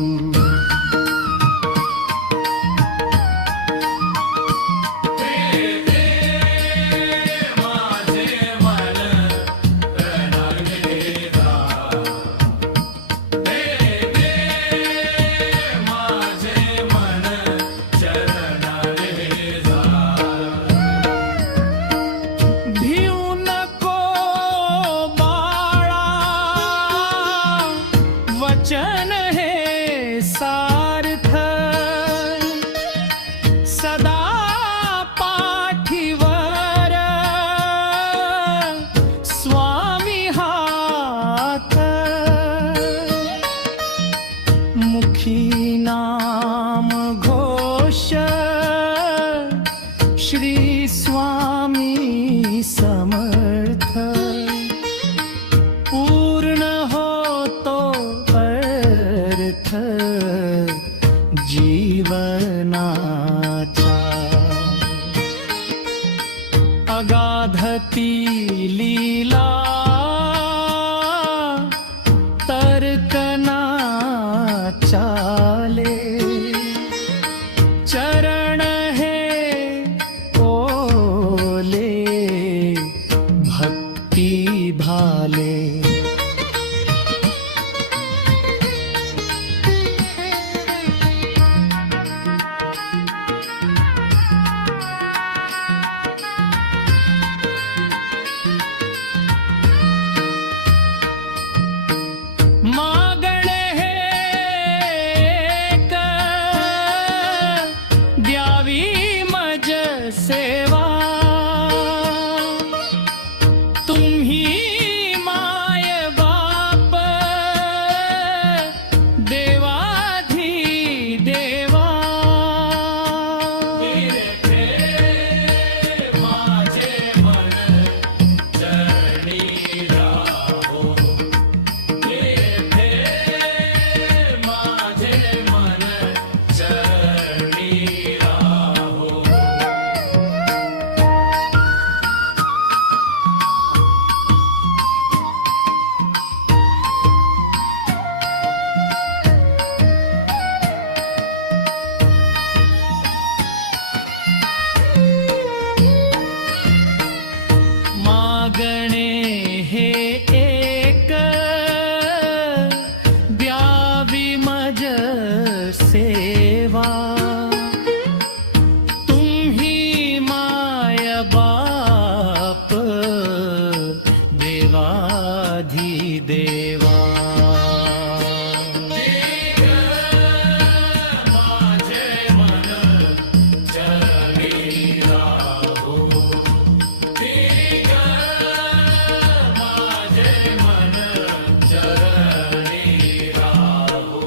श्री स्वामी समर्थ पूर्ण होतो अर्थ जीवनाचा अगाधती लीला तर्कना चाले चरण हे ओले भक्ती भाले मागणे हे एक द्यावी मज सेवा तुम्ही माय बाप देवाधी देवा माझे मन चरणी राहो माझे मन चरणी राहो मागणे हे एक द्यावी मज सेवा तुम्ही माय बाप देवाधी देवा माझे मन चरणी राहो माझे मन चरणी राहो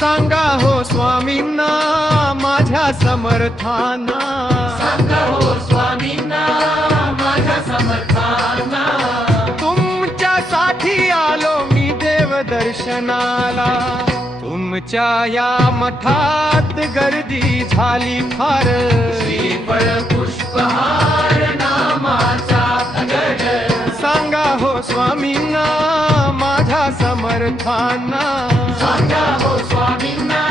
सांगा हो स्वामींना माझ्या समर्थाना सांगा हो स्वामींना माझ्या समर्थाना तुमच्यासाठी आलो मी देव दर्शनाला तुमच्या या मठात गर्दी झाली फार श्रीफळ पुष्पहार नामाचा गजर सांगा हो स्वामींना माझ्या समर्थाना सांगा हो स्वामींना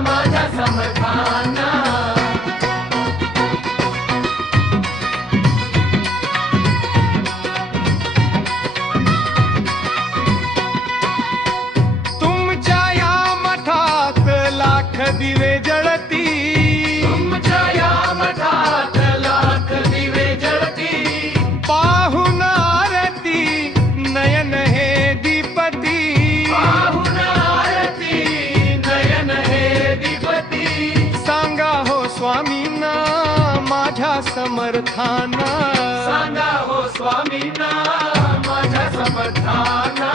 माझ्या समर्थाना तुमच्या या मठात लाख दिवे जळती तुमच्या या मठात लाख दिवे जळती पाहुन आरती नयन हे दीपती पाहुन आरती नयन हे दीपती सांगा हो स्वामींना माझ्या समर्थाना सांगा हो स्वामींना माझ्या समर्थाना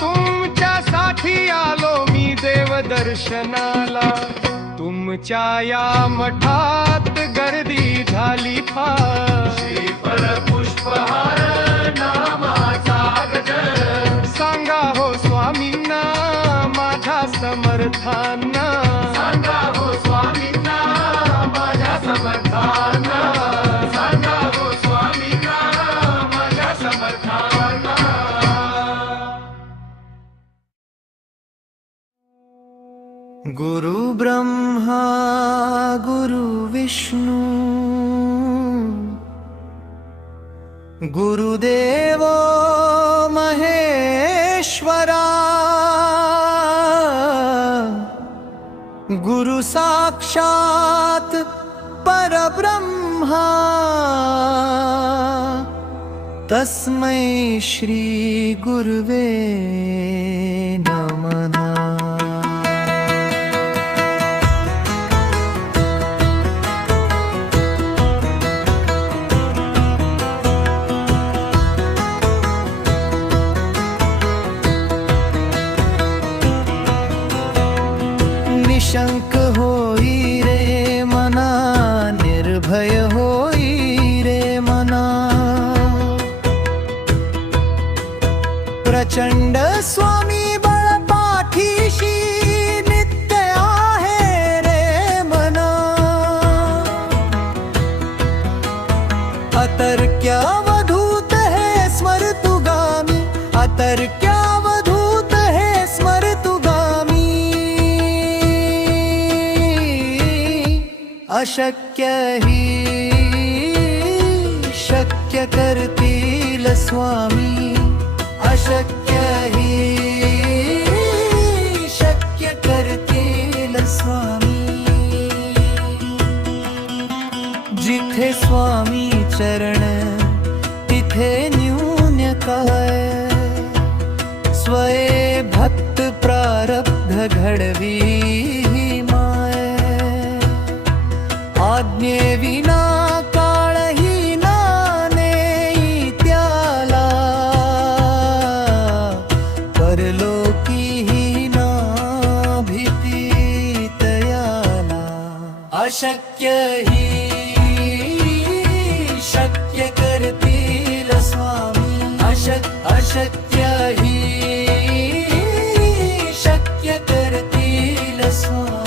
तुमच्यासाठी आलो मी देव दर्शनाला तुमच्या या मठात गर्दी झाली फार श्रीफळ पुष्पहार नामाचा गजर सांगा हो स्वामींना माझ्या समर्थाना सांगा हो स्वामींना माझ्या समर्थाना सांगा हो स्वामींना माझ्या समर्थाना गुरु ब्रह्मा गुरु विष्णू गुरुदेव महेश्वरा गुरु साक्षात परब्रह्मा तस्मै श्री गुरुवे नमः। निशंक होई रे मना, निर्भय होई रे मना, प्रचंड स्वामी बळ पाठीशी नित्य आहे रे मना। अतर्क्यावधूत हे स्मरतुगामी, अतर्क्यावधूत हे स्मरतुगामी, अशक्य ही शक्य करतील स्वामी, अशक्य ही शक्य करतील स्वामी। जिथे स्वामी चरण तिथे न्यून काय, स्वये भक्त प्रारब्ध घडवी आज्ञे विना काळही नाने त्याला, परलोकीही ना भीती तयाला। अशक्य ही शक्य करतील स्वामी, अशक्य ही शक्य करतील स्वामी।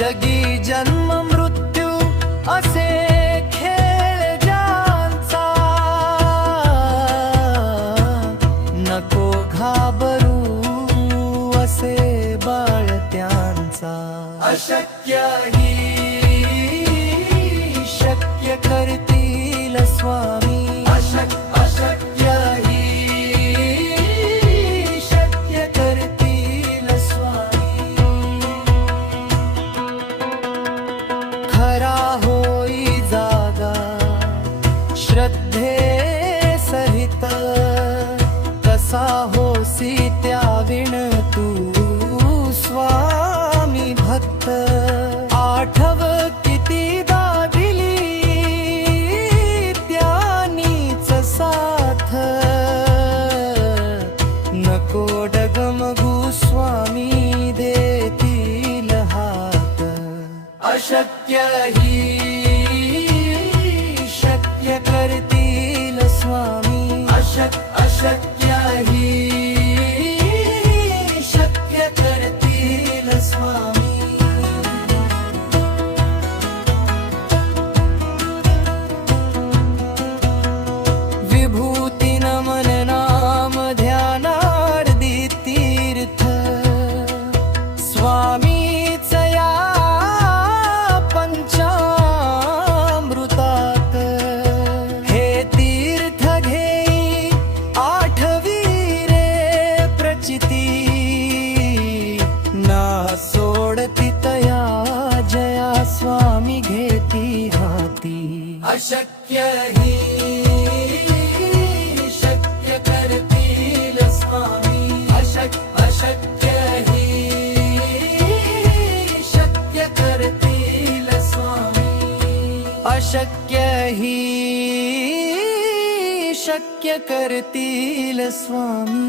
जगी जन्म मृत्यू असे खेळ ज्यांचा, नको घाबरू असे बाळ त्यांचा। अशक्य ही शक्य करतील स्वामी, अशक्य ही शक्य करतील स्वामी। खरा होई जागा श्रद्धे सहित, कसा होसी त्याविण तू स्वामी भक्त। आठव कितीदा दिली त्यानीच साथ, नको डगमगू स्वामी देतील हात। अशक्य ही शक्य करतील स्वामी, अशक्य ही शक्य करतील स्वामी। विभूती नमन नाम ध्यानार्दी तीर्थ, स्वामीच या पंचामृतात। हे तीर्थ घेई आठवी रे प्रचिती, ना सोडती तया जया स्वामी घेती हाती। अशक्य ही शक्य करतील स्वामी, अशक्य ही शक्य करतील स्वामी, अशक्य ही शक्य करतील स्वामी।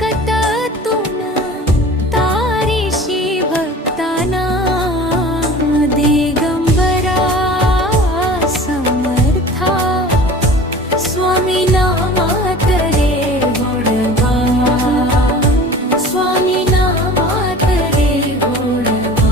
संकटातून तारीशी भक्तांना दिगंबरा समर्था स्वामी नामात रे गोडवा स्वामी नामात रे गोडवा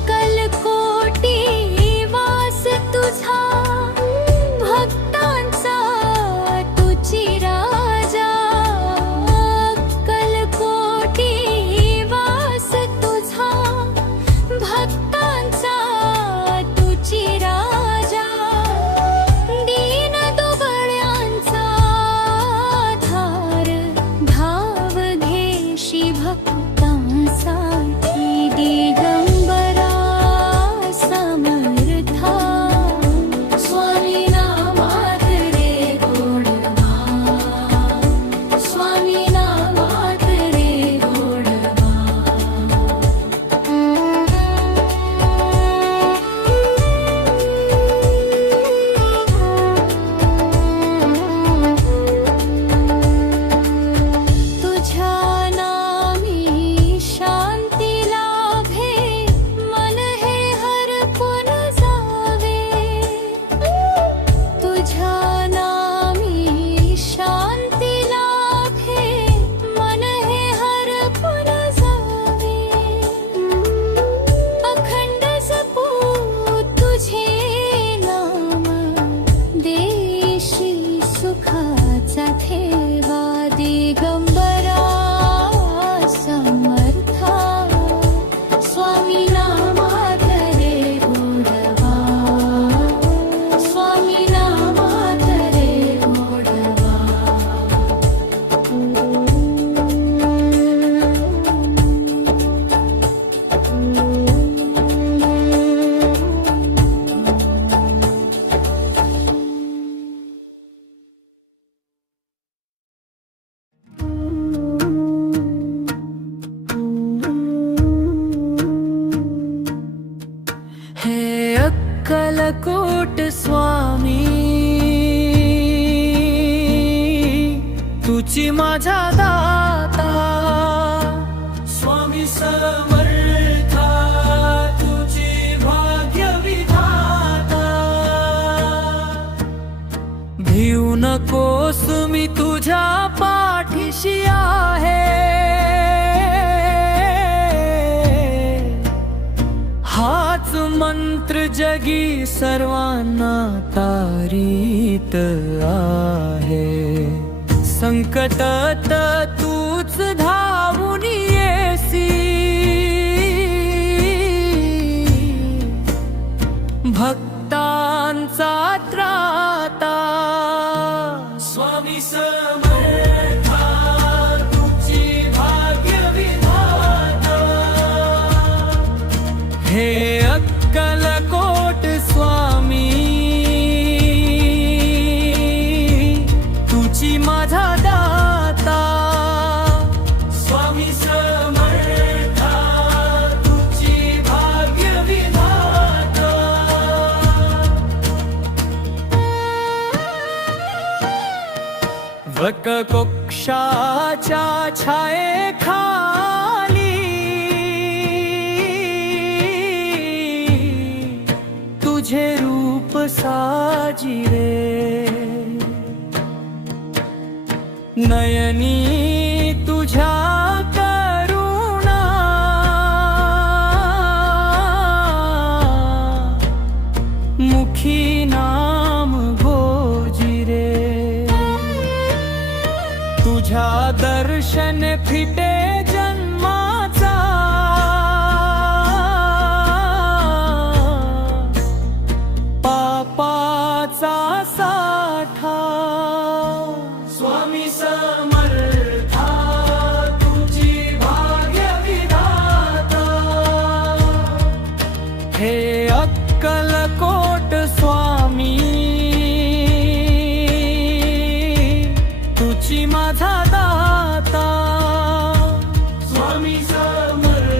अक्कलकोटी वास तुझा भक्तांचा तुझी राजा अक्कलकोटी वास तुझा भक्तांचा तुझी राजा दीन दुबळ्यांचा धार धाव घेशी भक्तांसाठी दिगंबरा समर्था स्वामी नामात रे गोडवा स्वामी नामात रे गोडवा तुझ्या नामी शांती लाभे मन हे हरपून जावे तुझ्या नामी शांती लाभे मन हे हरपून जावे अखंड जपू तुझे नाम देशी सुखाचा ठेवा दिगंबरा समर्था स्वामी नामात रे गोडवा स्वामी नामात रे गोडवा हे अक्कलकोट स्वामी तुझी माझा दाता स्वामी समर्था तुझी भाग्य विधाता भिऊ नकोस मी तुझ्या पाठीशी आहे हाच मंत्र जगी सर्वांना तारीत आहे संकटात तूच धावून येसी भक्तांचा त्राता स्वामी समर्था तुझी भाग्य विधाता हे अक्कलकोट स्वामी तुझी माझा दाता स्वामी समर्था तुझी भाग्य विधाता वककोक्षाच्या छायेखाली तुझे रूप साजिरे नयनी तुझ्या करुणा मुखी नाम भोजिरे तुझ्या दर्शन फिटे जन्माचा पापाचा साठा स्वामी समर्था तुझी भाग्य विधाता हे अक्कलकोट स्वामी तुझी माझा दाता स्वामी समर्था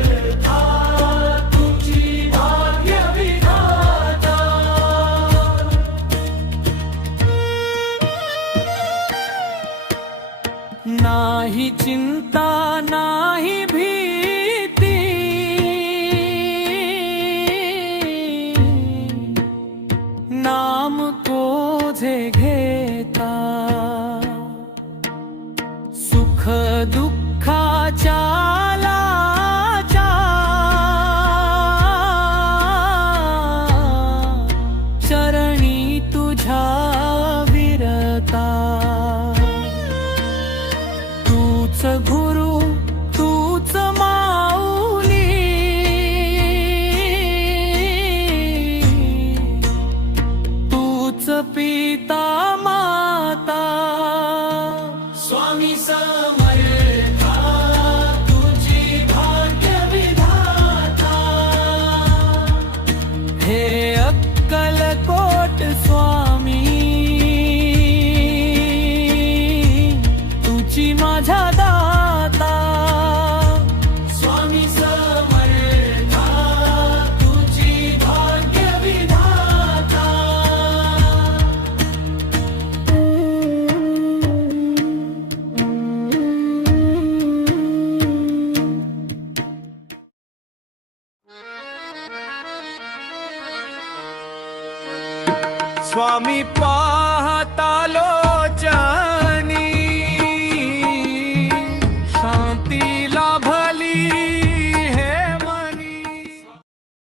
स्वामी पाहता लोक